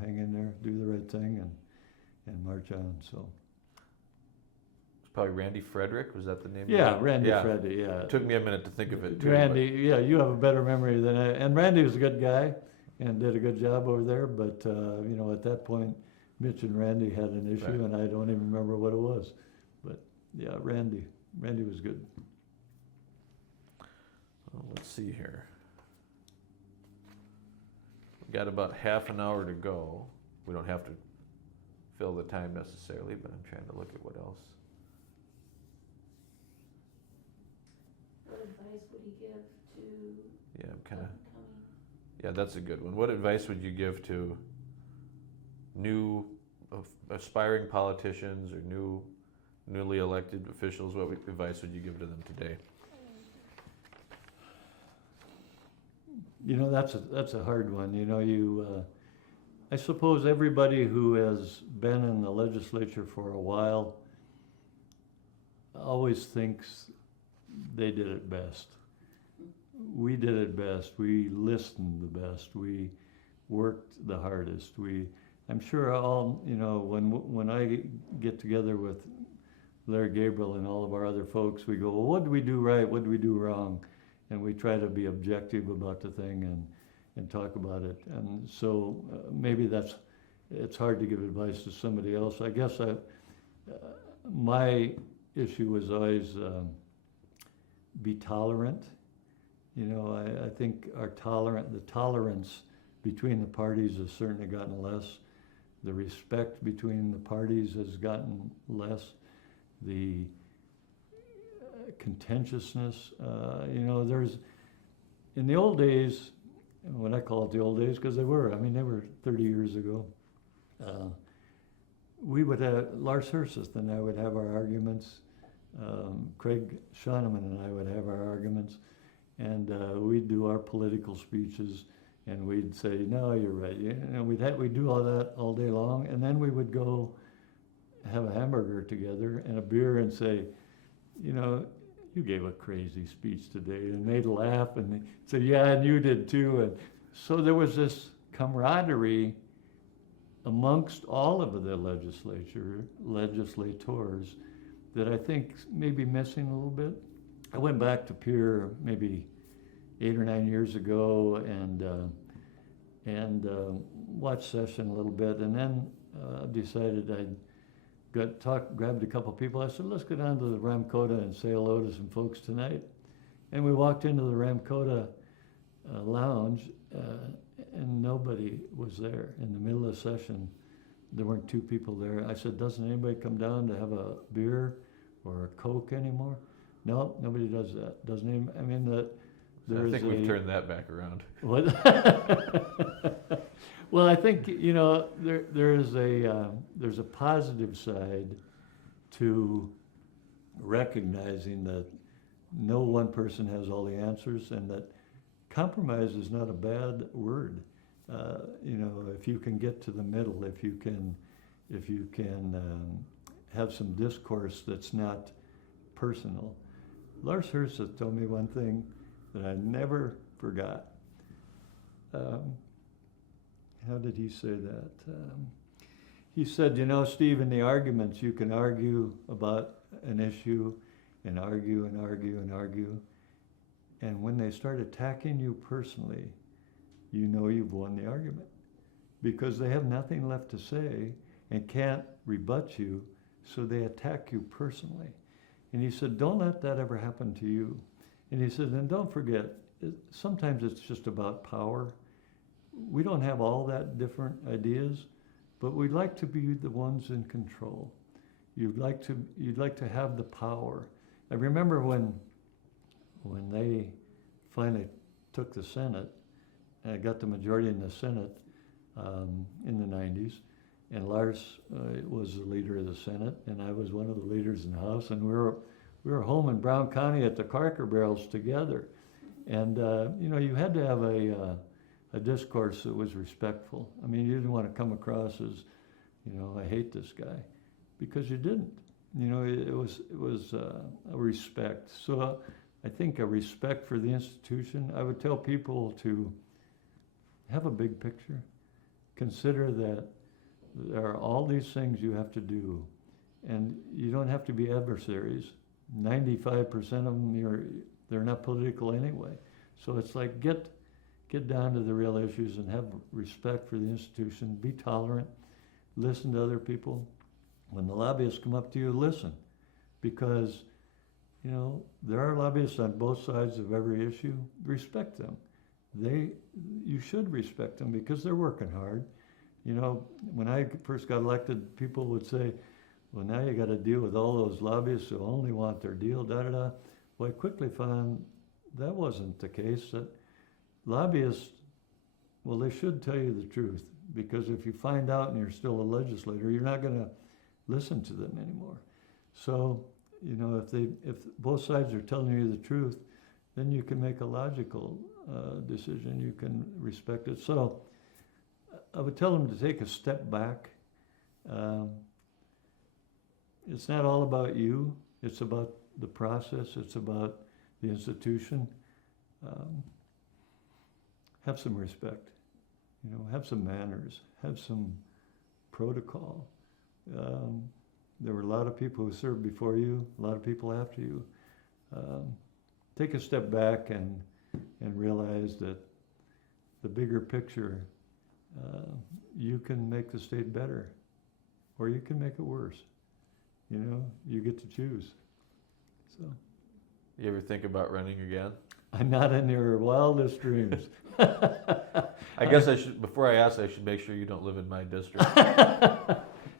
hang in there, do the right thing, and march on. So it's probably Randy Frederick. Was that the name? Yeah, Randy Frederick. Yeah, it took me a minute to think of it too. Randy, yeah, you have a better memory than I. And Randy was a good guy and did a good job over there, but at that point, Mitch and Randy had an issue, right. And I don't even remember what it was. But yeah, Randy was good. Well, let's see here. We've got about half an hour to go. We don't have to fill the time necessarily, but I'm trying to look at what else. What advice would he give to Yeah, I'm kind of, upcoming? yeah, that's a good one. What advice would you give to new aspiring politicians or newly elected officials? What advice would you give to them today? You know, that's a hard one. You know, I suppose everybody who has been in the legislature for a while always thinks they did it best. We did it best. We listened the best. We worked the hardest. I'm sure all, you know, when I get together with Larry Gabriel and all of our other folks, we go, well, what did we do right? What did we do wrong? And we try to be objective about the thing and talk about it. And so maybe it's hard to give advice to somebody else. I guess my issue was always be tolerant. You know, I think the tolerance between the parties has certainly gotten less. The respect between the parties has gotten less. The contentiousness, you know, in the old days, when I call it the old days, because they were 30 years ago, we would have, Lars Herseth and I would have our arguments, Craig Schoeneman and I would have our arguments, and we'd do our political speeches, and we'd say, no, you're right, you know, we'd do all that all day long, and then we would go have a hamburger together and a beer and say, you know, you gave a crazy speech today, and they'd laugh and they'd say, yeah, and you did too. And so there was this camaraderie amongst all of the legislators that I think may be missing a little bit. I went back to Pierre maybe 8 or 9 years ago and watched session a little bit, and then decided I'd grabbed a couple people. I said, let's go down to the Ramkota and say hello to some folks tonight. And we walked into the Ramkota lounge, and nobody was there. In the middle of the session, there weren't 2 people there. I said, doesn't anybody come down to have a beer or a Coke anymore? No, nobody does that. Doesn't even, I mean, I think we've turned that back around. What? Well, I think, you know, there's a positive side to recognizing that no one person has all the answers, and that compromise is not a bad word. You know, if you can get to the middle, if you can have some discourse that's not personal. Lars Herseth told me one thing that I never forgot. How did he say that? He said, you know, Steve, in the arguments, you can argue about an issue and argue and argue and argue. And when they start attacking you personally, you know you've won the argument, because they have nothing left to say and can't rebut you, so they attack you personally. And he said, don't let that ever happen to you. And he said, and don't forget, sometimes it's just about power. We don't have all that different ideas, but we'd like to be the ones in control. You'd like to have the power. I remember when they finally took the Senate, and I got the majority in the Senate in the 90s, and Lars was the leader of the Senate, and I was one of the leaders in the House, and we were home in Brown County at the Cracker Barrels together, and you know, you had to have a discourse that was respectful. I mean, you didn't want to come across as, you know, I hate this guy, because you didn't. You know, it was a respect. So I think a respect for the institution. I would tell people to have a big picture. Consider that there are all these things you have to do, and you don't have to be adversaries. 95% of them, they're not political anyway. So it's like, get down to the real issues and have respect for the institution. Be tolerant. Listen to other people. When the lobbyists come up to you, listen, because, you know, there are lobbyists on both sides of every issue. Respect them. You should respect them, because they're working hard. You know, when I first got elected, people would say, well, now you got to deal with all those lobbyists who only want their deal, da-da-da. Well, I quickly found that wasn't the case, that lobbyists, well, they should tell you the truth, because if you find out and you're still a legislator, you're not going to listen to them anymore. So, you know, if both sides are telling you the truth, then you can make a logical decision. You can respect it. So I would tell them to take a step back. It's not all about you. It's about the process. It's about the institution. Have some respect. You know, have some manners. Have some protocol. There were a lot of people who served before you, a lot of people after you. Take a step back and realize that the bigger picture, you can make the state better, or you can make it worse. You know, you get to choose. So, You ever think about running again? I'm not in your wildest dreams. I guess I should, before I ask, I should make sure you don't live in my district.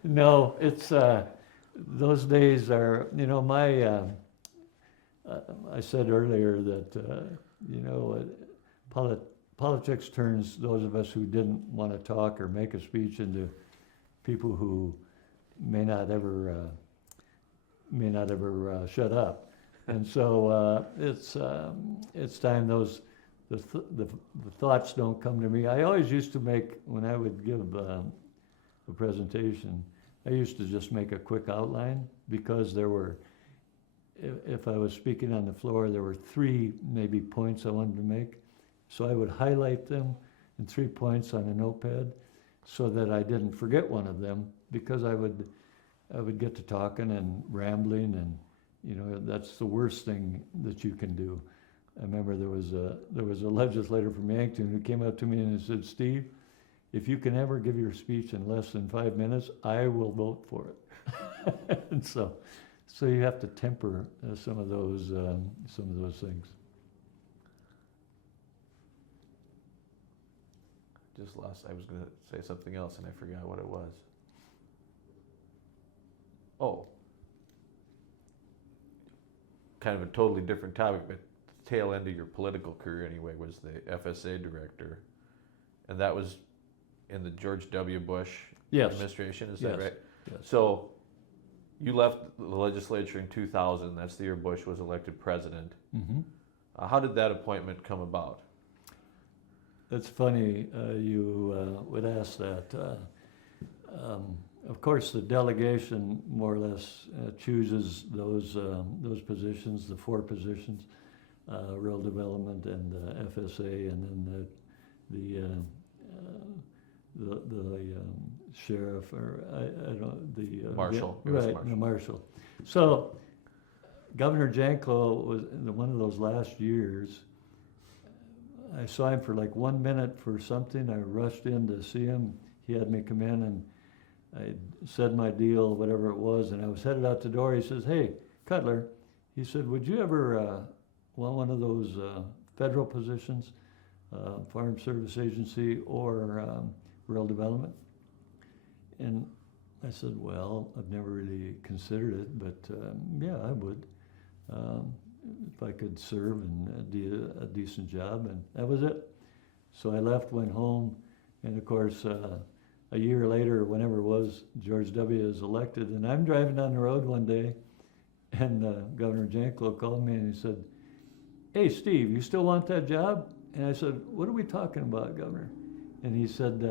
No, it's those days are. You know, my. I said earlier that you know, politics turns those of us who didn't want to talk or make a speech into people who may not ever shut up, and so it's time the thoughts don't come to me. I always used to make, when I would give a presentation, I used to just make a quick outline, because there were, if I was speaking on the floor, there were 3 maybe points I wanted to make. So I would highlight them in 3 points on a notepad so that I didn't forget one of them, because I would get to talking and rambling, and you know, that's the worst thing that you can do. I remember there was a legislator from Yankton who came up to me and he said, "Steve, if you can ever give your speech in less than 5 minutes, I will vote for it." And so you have to temper some of those things. Just lost, I was going to say something else and I forgot what it was. Oh. Kind of a totally different topic, but the tail end of your political career anyway was the FSA director. And that was in the George W. Bush Yes. administration, is Yes. that right? Yes. So you left the legislature in 2000, that's the year Bush was elected president. Mm-hmm. How did that appointment come about? That's funny you would ask that. Of course, the delegation more or less chooses those positions, the 4 positions, rural development and FSA, and then the sheriff, or I don't, the Marshal, yeah, US right, Marshal. the marshal. So Governor Janklow was in one of those last years. I saw him for like 1 minute for something. I rushed in to see him. He had me come in, and I said my deal, whatever it was, and I was headed out the door. He says, "Hey, Cutler," he said, "would you ever want one of those federal positions, Farm Service Agency or rural development?" And I said, "Well, I've never really considered it, but yeah, I would. If I could serve and do a decent job," and that was it. So I left, went home, and of course, a year later, whenever it was, George W. is elected, and I'm driving down the road one day, and Governor Janklow called me and he said, "Hey, Steve, you still want that job?" And I said, "What are we talking about, Governor?" And he said,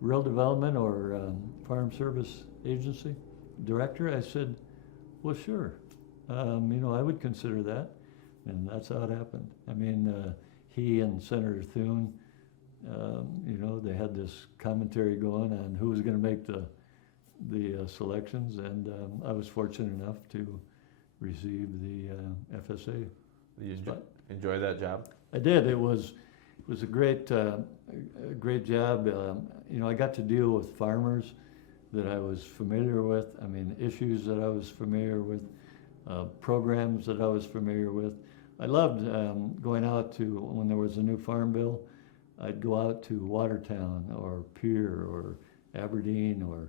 "Rural Development or Farm Service Agency Director?" I said, "Well, sure. You know, I would consider that." And that's how it happened. I mean, he and Senator Thune, you know, they had this commentary going on who was going to make the selections, and I was fortunate enough to receive the FSA. You enjoy that job? I did. It was a great job. You know, I got to deal with farmers that I was familiar with. I mean, issues that I was familiar with, programs that I was familiar with. I loved going out to, when there was a new farm bill, I'd go out to Watertown or Pierre or Aberdeen or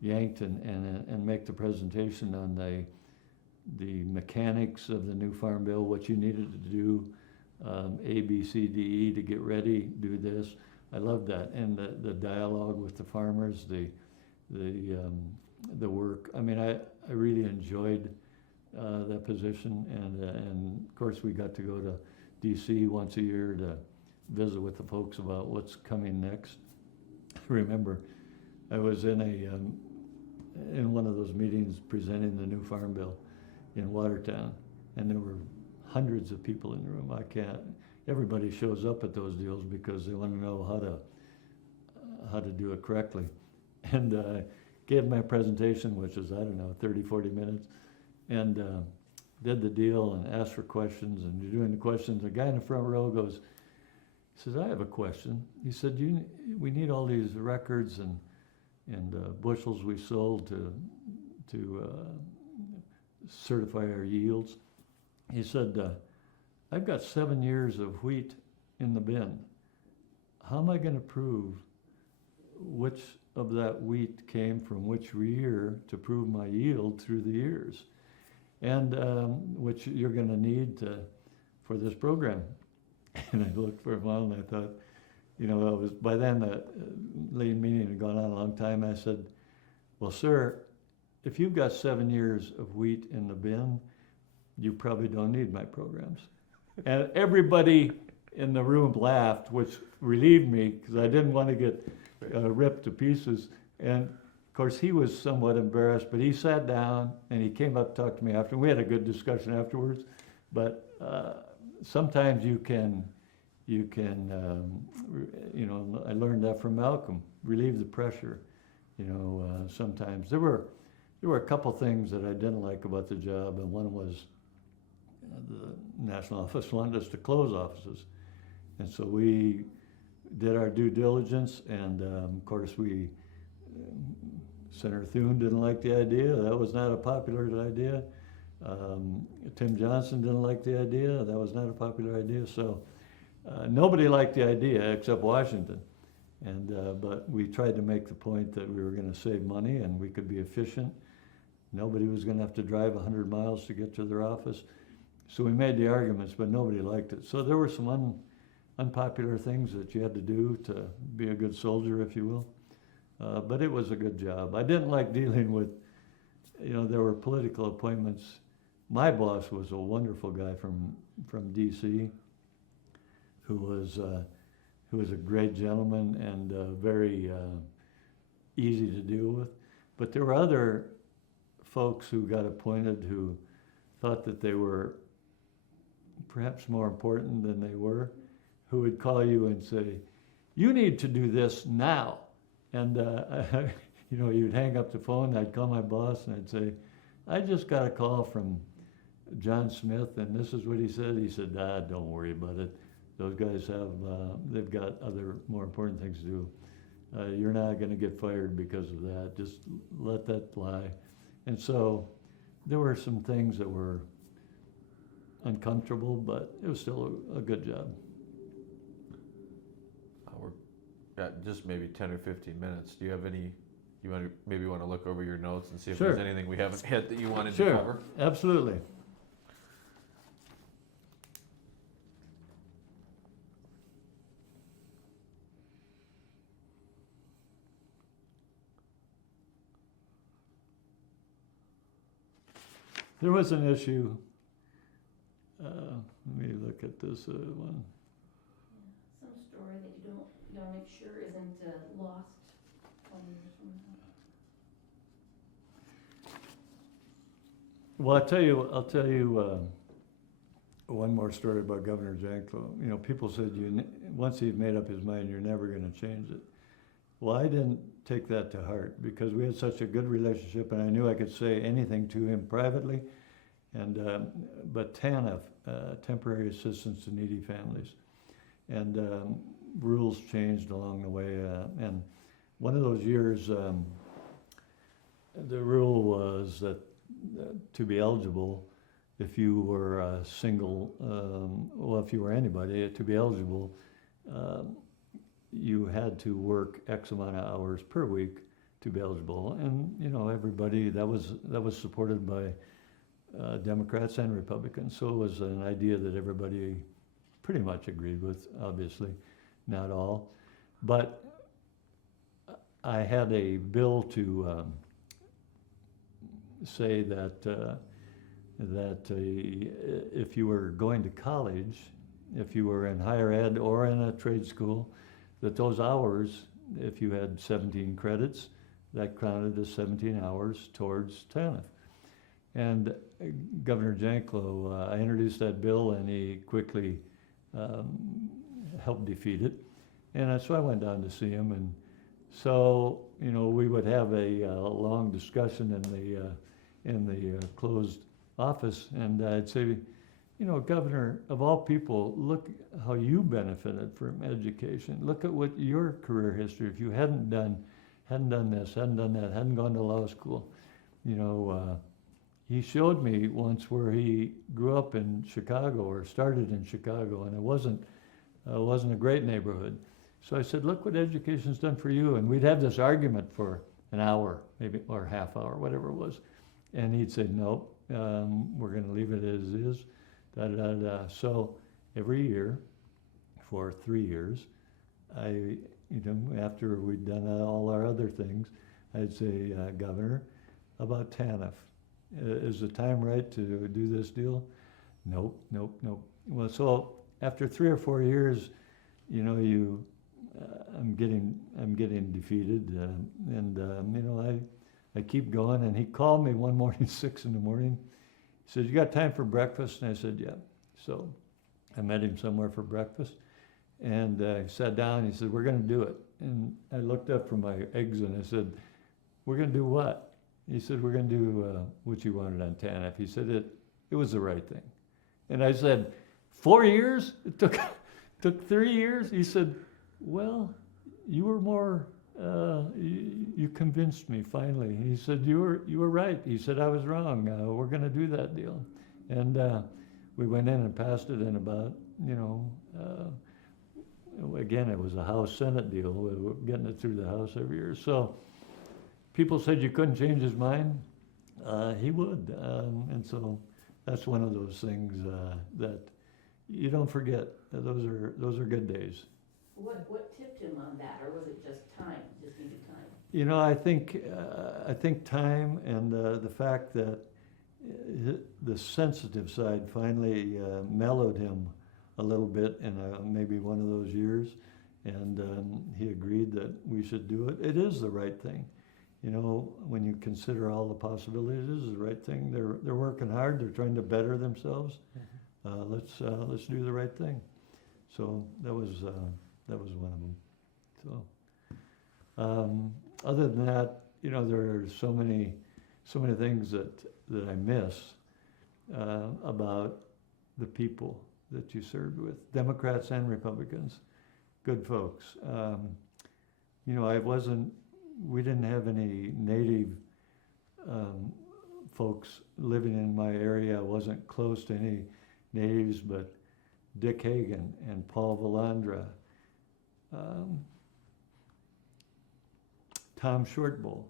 Yankton and make the presentation on the mechanics of the new Farm Bill, what you needed to do, A, B, C, D, E to get ready, do this. I loved that, and the dialogue with the farmers, the work. I mean, I really enjoyed that position, and of course we got to go to DC once a year to visit with the folks about what's coming next. I remember I was in one of those meetings presenting the new Farm Bill in Watertown, and there were hundreds of people in the room. Everybody shows up at those deals because they want to know how to do it correctly. And gave my presentation, which is, I don't know, 30, 40 minutes, and did the deal and asked for questions, and you're doing the questions. The guy in the front row goes, he says, I have a question. He said, we need all these records and bushels we sold to certify our yields. He said, I've got 7 years of wheat in the bin. How am I going to prove which of that wheat came from which year to prove my yield through the years? And which you're going to need for this program. And I looked for a while and I thought, you know, I was, by then the lean meeting had gone on a long time. I said, well, sir, if you've got 7 years of wheat in the bin, you probably don't need my programs. And everybody in the room laughed, which relieved me because I didn't want to get ripped to pieces. And of course, he was somewhat embarrassed, but he sat down and he came up to talk to me after. We had a good discussion afterwards, but sometimes you can, you know, I learned that from Malcolm, relieve the pressure. You know, sometimes there were a couple things that I didn't like about the job, and one was the national office wanted us to close offices. And so we did our due diligence, and of course Senator Thune didn't like the idea. That was not a popular idea. Tim Johnson didn't like the idea. That was not a popular idea. So nobody liked the idea except Washington. And but we tried to make the point that we were going to save money and we could be efficient. Nobody was going to have to drive 100 miles to get to their office. So we made the arguments, but nobody liked it. So there were some unpopular things that you had to do to be a good soldier, if you will. But it was a good job. I didn't like dealing with, you know, there were political appointments. My boss was a wonderful guy from DC, who was a great gentleman and very easy to deal with. But there were other folks who got appointed who thought that they were perhaps more important than they were, who would call you and say, you need to do this now. And, you know, you'd hang up the phone, I'd call my boss and I'd say, I just got a call from John Smith and this is what he said. He said, don't worry about it. Those guys they've got other more important things to do. You're not going to get fired because of that. Just let that lie. And so there were some things that were uncomfortable, but it was still a good job. We're at just maybe 10 or 15 minutes. Do you have any, you want to look over your notes and see if Sure. there's anything we haven't hit that you wanted Sure. to cover? Absolutely. There was an issue. Let me look at this one. Some story that you gotta make sure isn't lost 20 years from now. Well, I'll tell you one more story about Governor Janklow. You know, people said once he'd made up his mind, you're never going to change it. Well, I didn't take that to heart because we had such a good relationship, and I knew I could say anything to him privately. And but TANF, temporary assistance to needy families, and rules changed along the way. And one of those years, the rule was that to be eligible, if you were single, well, if you were anybody, to be eligible, you had to work X amount of hours per week to be eligible. And, you know, everybody, that was supported by Democrats and Republicans. So it was an idea that everybody pretty much agreed with, obviously, not all. But I had a bill to say that if you were going to college, if you were in higher ed or in a trade school, that those hours, if you had 17 credits, that counted as 17 hours towards TANF. And Governor Janklow, I introduced that bill, and he quickly helped defeat it. And so I went down to see him, and so, you know, we would have a long discussion in the closed office, and I'd say, you know, Governor, of all people, look how you benefited from education. Look at what your career history, if you hadn't done this, hadn't done that, hadn't gone to law school, you know, he showed me once where he grew up in Chicago, or started in Chicago, and it wasn't a great neighborhood. So I said, look what education's done for you. And we'd have this argument for an hour, maybe, or half hour, whatever it was. And he'd say, nope, we're gonna leave it as is, da da da. So every year, for 3 years, you know, after we'd done all our other things, I'd say, Governor, how about TANF? Is the time right to do this deal? Nope, nope, nope. Well, so after 3 or 4 years, you know, I'm getting defeated, and you know, I keep going. And he called me one morning, 6 in the morning. He said, "You got time for breakfast?" And I said, "Yeah." So I met him somewhere for breakfast, and he sat down. And he said, "We're going to do it." And I looked up from my eggs, and I said, "We're going to do what?" He said, "We're going to do what you wanted on TANF." He said it was the right thing. And I said, 4 years? It took 3 years? He said, "Well, you were more, you convinced me finally." He said, you were right. He said, "I was wrong. We're going to do that deal." And we went in and passed it in about, you know, again, it was a House-Senate deal. We were getting it through the House every year. So people said you couldn't change his mind. He would. And so that's one of those things that you don't forget. Those are good days. What tipped him on that, or was it just time, just needed time? You know, I think time, and the fact that the sensitive side finally mellowed him a little bit in maybe one of those years, and he agreed that we should do it. It is the right thing. You know, when you consider all the possibilities, it is the right thing. They're working hard. They're trying to better themselves. Let's do the right thing. So that was one of them. So other than that, you know, there are so many things that I miss about the people that you served with, Democrats and Republicans, good folks. You know, we didn't have any native folks living in my area. I wasn't close to any natives, but Dick Hagan and Paul Valandra, Tom Shortbull,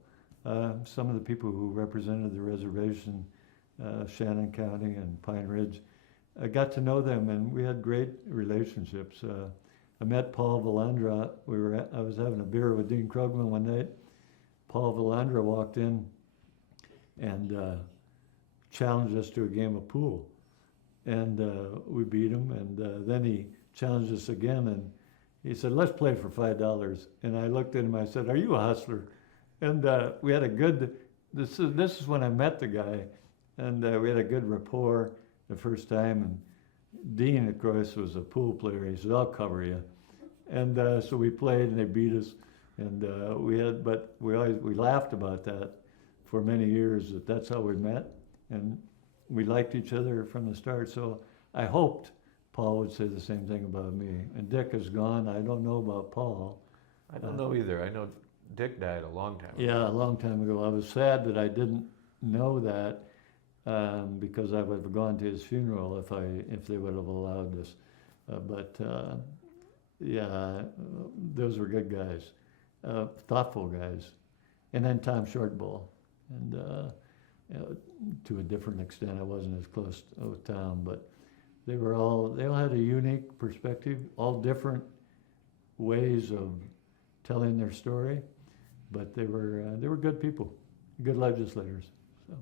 some of the people who represented the reservation, Shannon County and Pine Ridge. I got to know them, and we had great relationships. I met Paul Valandra. I was having a beer with Dean Krugman one night. Paul Valandra walked in and challenged us to a game of pool. And we beat him, and then he challenged us again, and he said, "Let's play for $5. And I looked at him, I said, "Are you a hustler?" And we had a good, this is when I met the guy, and we had a good rapport the first time. And Dean, of course, was a pool player. He said, "I'll cover you." And so we played, and they beat us. And we laughed about that for many years, that's how we met. And we liked each other from the start. So I hoped Paul would say the same thing about me. And Dick is gone. I don't know about Paul. I don't know either. I know Dick died a long time ago. Yeah, a long time ago. I was sad that I didn't know that because I would have gone to his funeral if they would have allowed us. But yeah, those were good guys, thoughtful guys. And then Tom Shortball, and to a different extent, I wasn't as close with Tom, but they all had a unique perspective, all different ways of telling their story, but they were good people, good legislators. So.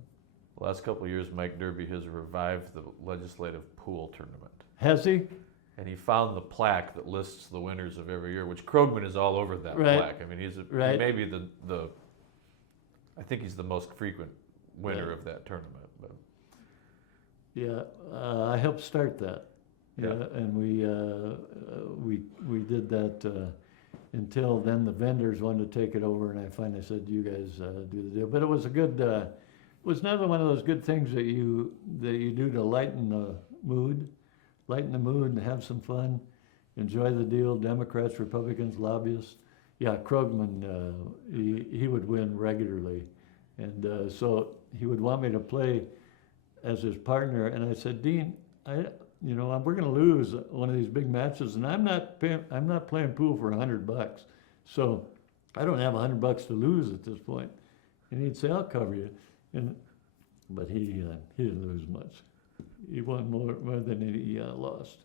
The last couple of years, Mike Derby has revived the legislative pool tournament. Has he? And he found the plaque that lists the winners of every year, which Krogman is all over that Right. plaque. I mean, he Right. may be I think he's the most frequent winner of that tournament. But Yeah, I helped start that. Yeah. And we did that until then the vendors wanted to take it over, and I finally said, you guys do the deal. But it was a good, it was another one of those good things that you do to lighten the mood and have some fun, enjoy the deal, Democrats, Republicans, lobbyists. Yeah, Krogman, he would win regularly. And so he would want me to play as his partner, and I said, Dean, we're going to lose one of these big matches, and I'm not playing pool for $100, so I don't have $100 to lose at this point. And he'd say, I'll cover you, but he didn't lose much. He won more than he lost.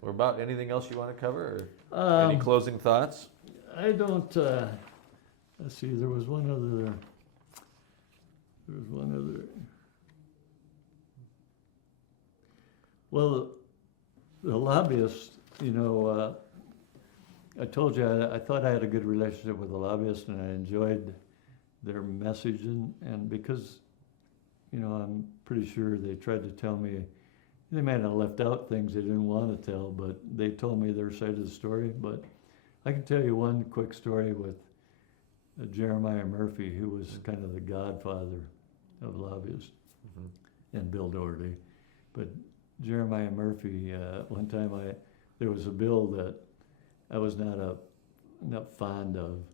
or about anything else you want to cover, or any closing thoughts? I don't. Let's see. There was one other. Well, the lobbyists, I told you I thought I had a good relationship with the lobbyists, and I enjoyed their messaging, and because, I'm pretty sure they tried to tell me, they might have left out things they didn't want to tell, but they told me their side of the story. But I can tell you one quick story with Jeremiah Murphy, who was kind of the godfather of lobbyists, and Bill Doherty. But Jeremiah Murphy, one time there was a bill that I was not fond of,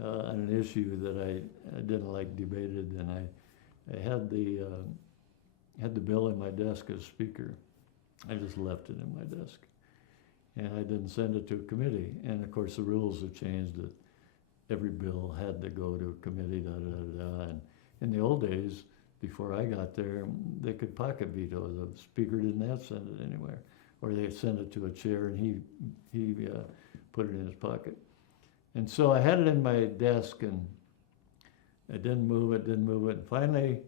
on an issue that I didn't like debated, and I had the bill in my desk as speaker. I just left it in my desk, and I didn't send it to a committee. And of course, the rules have changed that every bill had to go to a committee. And in the old days, before I got there, they could pocket veto. The speaker didn't have to send it anywhere, or they send it to a chair, and he put it in his pocket. And so I had it in my desk, and I didn't move it. And finally,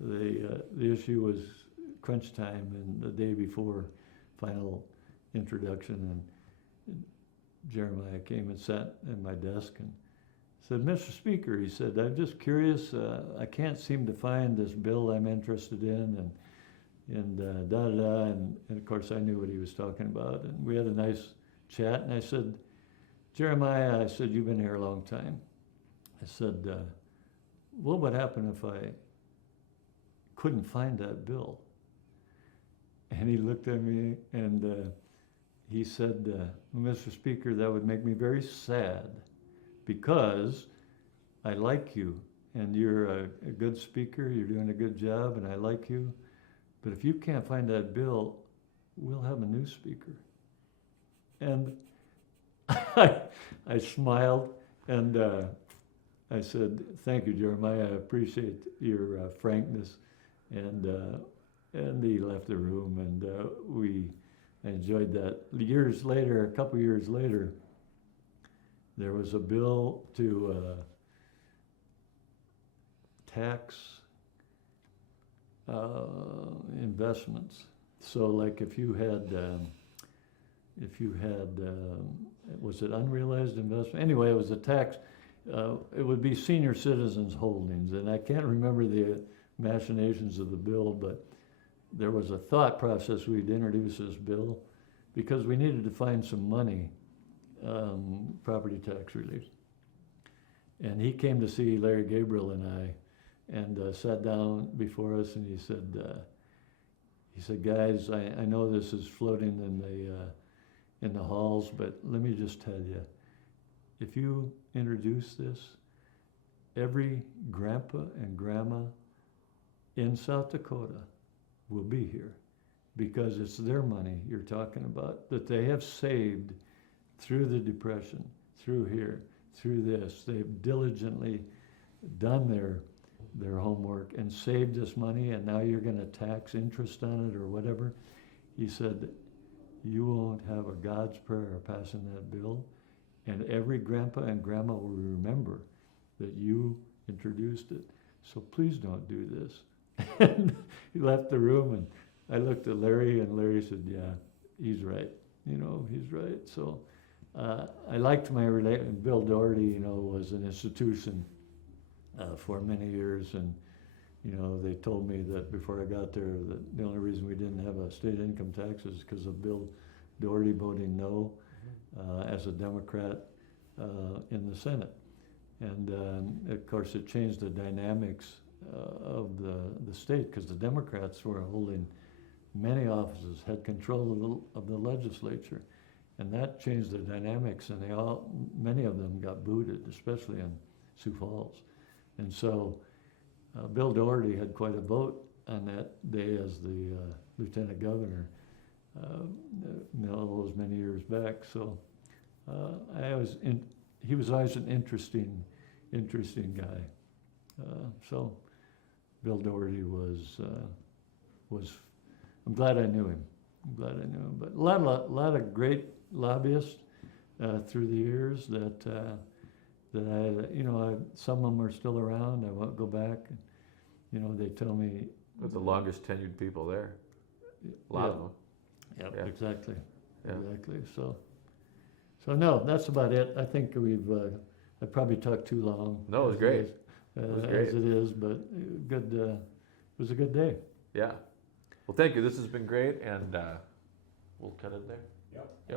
the issue was crunch time, and the day before final introduction, and Jeremiah came and sat in my desk and said, Mr. Speaker, he said, I'm just curious, I can't seem to find this bill I'm interested in, and of course I knew what he was talking about, and we had a nice chat, and I said, Jeremiah, I said, you've been here a long time. I said, what would happen if I couldn't find that bill? And he looked at me, and he said, Mr. Speaker, that would make me very sad, because I like you, and you're a good speaker, you're doing a good job, and I like you, but if you can't find that bill, we'll have a new speaker. And I smiled, and I said, thank you, Jeremiah, I appreciate your frankness, and he left the room, and we enjoyed that. A couple years later, there was a bill to tax investments. So, like, if you had, was it unrealized investment? Anyway, it was a tax. It would be senior citizens' holdings, and I can't remember the machinations of the bill, but there was a thought process. We'd introduce this bill because we needed to find some money. Property tax relief. And he came to see Larry Gabriel and I, and sat down before us, and he said, guys, I know this is floating in the halls, but let me just tell you, if you introduce this, every grandpa and grandma in South Dakota will be here, because it's their money you're talking about, that they have saved through the Depression, through here, through this. They've diligently done their homework and saved this money, and now you're gonna tax interest on it or whatever. He said, you won't have a God's prayer passing that bill, and every grandpa and grandma will remember that you introduced it. So please don't do this. And he left the room, and I looked at Larry, and Larry said, yeah, he's right. He's right. So I liked my relation. Bill Doherty, was an institution for many years, and they told me that before I got there that the only reason we didn't have a state income tax is because of Bill Doherty voting no as a Democrat in the Senate. And of course it changed the dynamics of the state, because the Democrats were holding many offices, had control of the legislature, and that changed the dynamics, and many of them got booted, especially in Sioux Falls. And so Bill Doherty had quite a vote on that day as the lieutenant governor, all those many years back. So he was always an interesting guy. So Bill Doherty was. I'm glad I knew him. But a lot of great lobbyists through the years that some of them are still around. I won't go back. They tell me. With the longest tenured people there. A lot of them. Yep, Yeah. exactly. Yeah. Exactly. So no, that's about it. I think I probably talked too long. No, it was great. As it is, but good. It was a good day. Yeah. Well, thank you. This has been great, and we'll cut it there. Yep. Yep.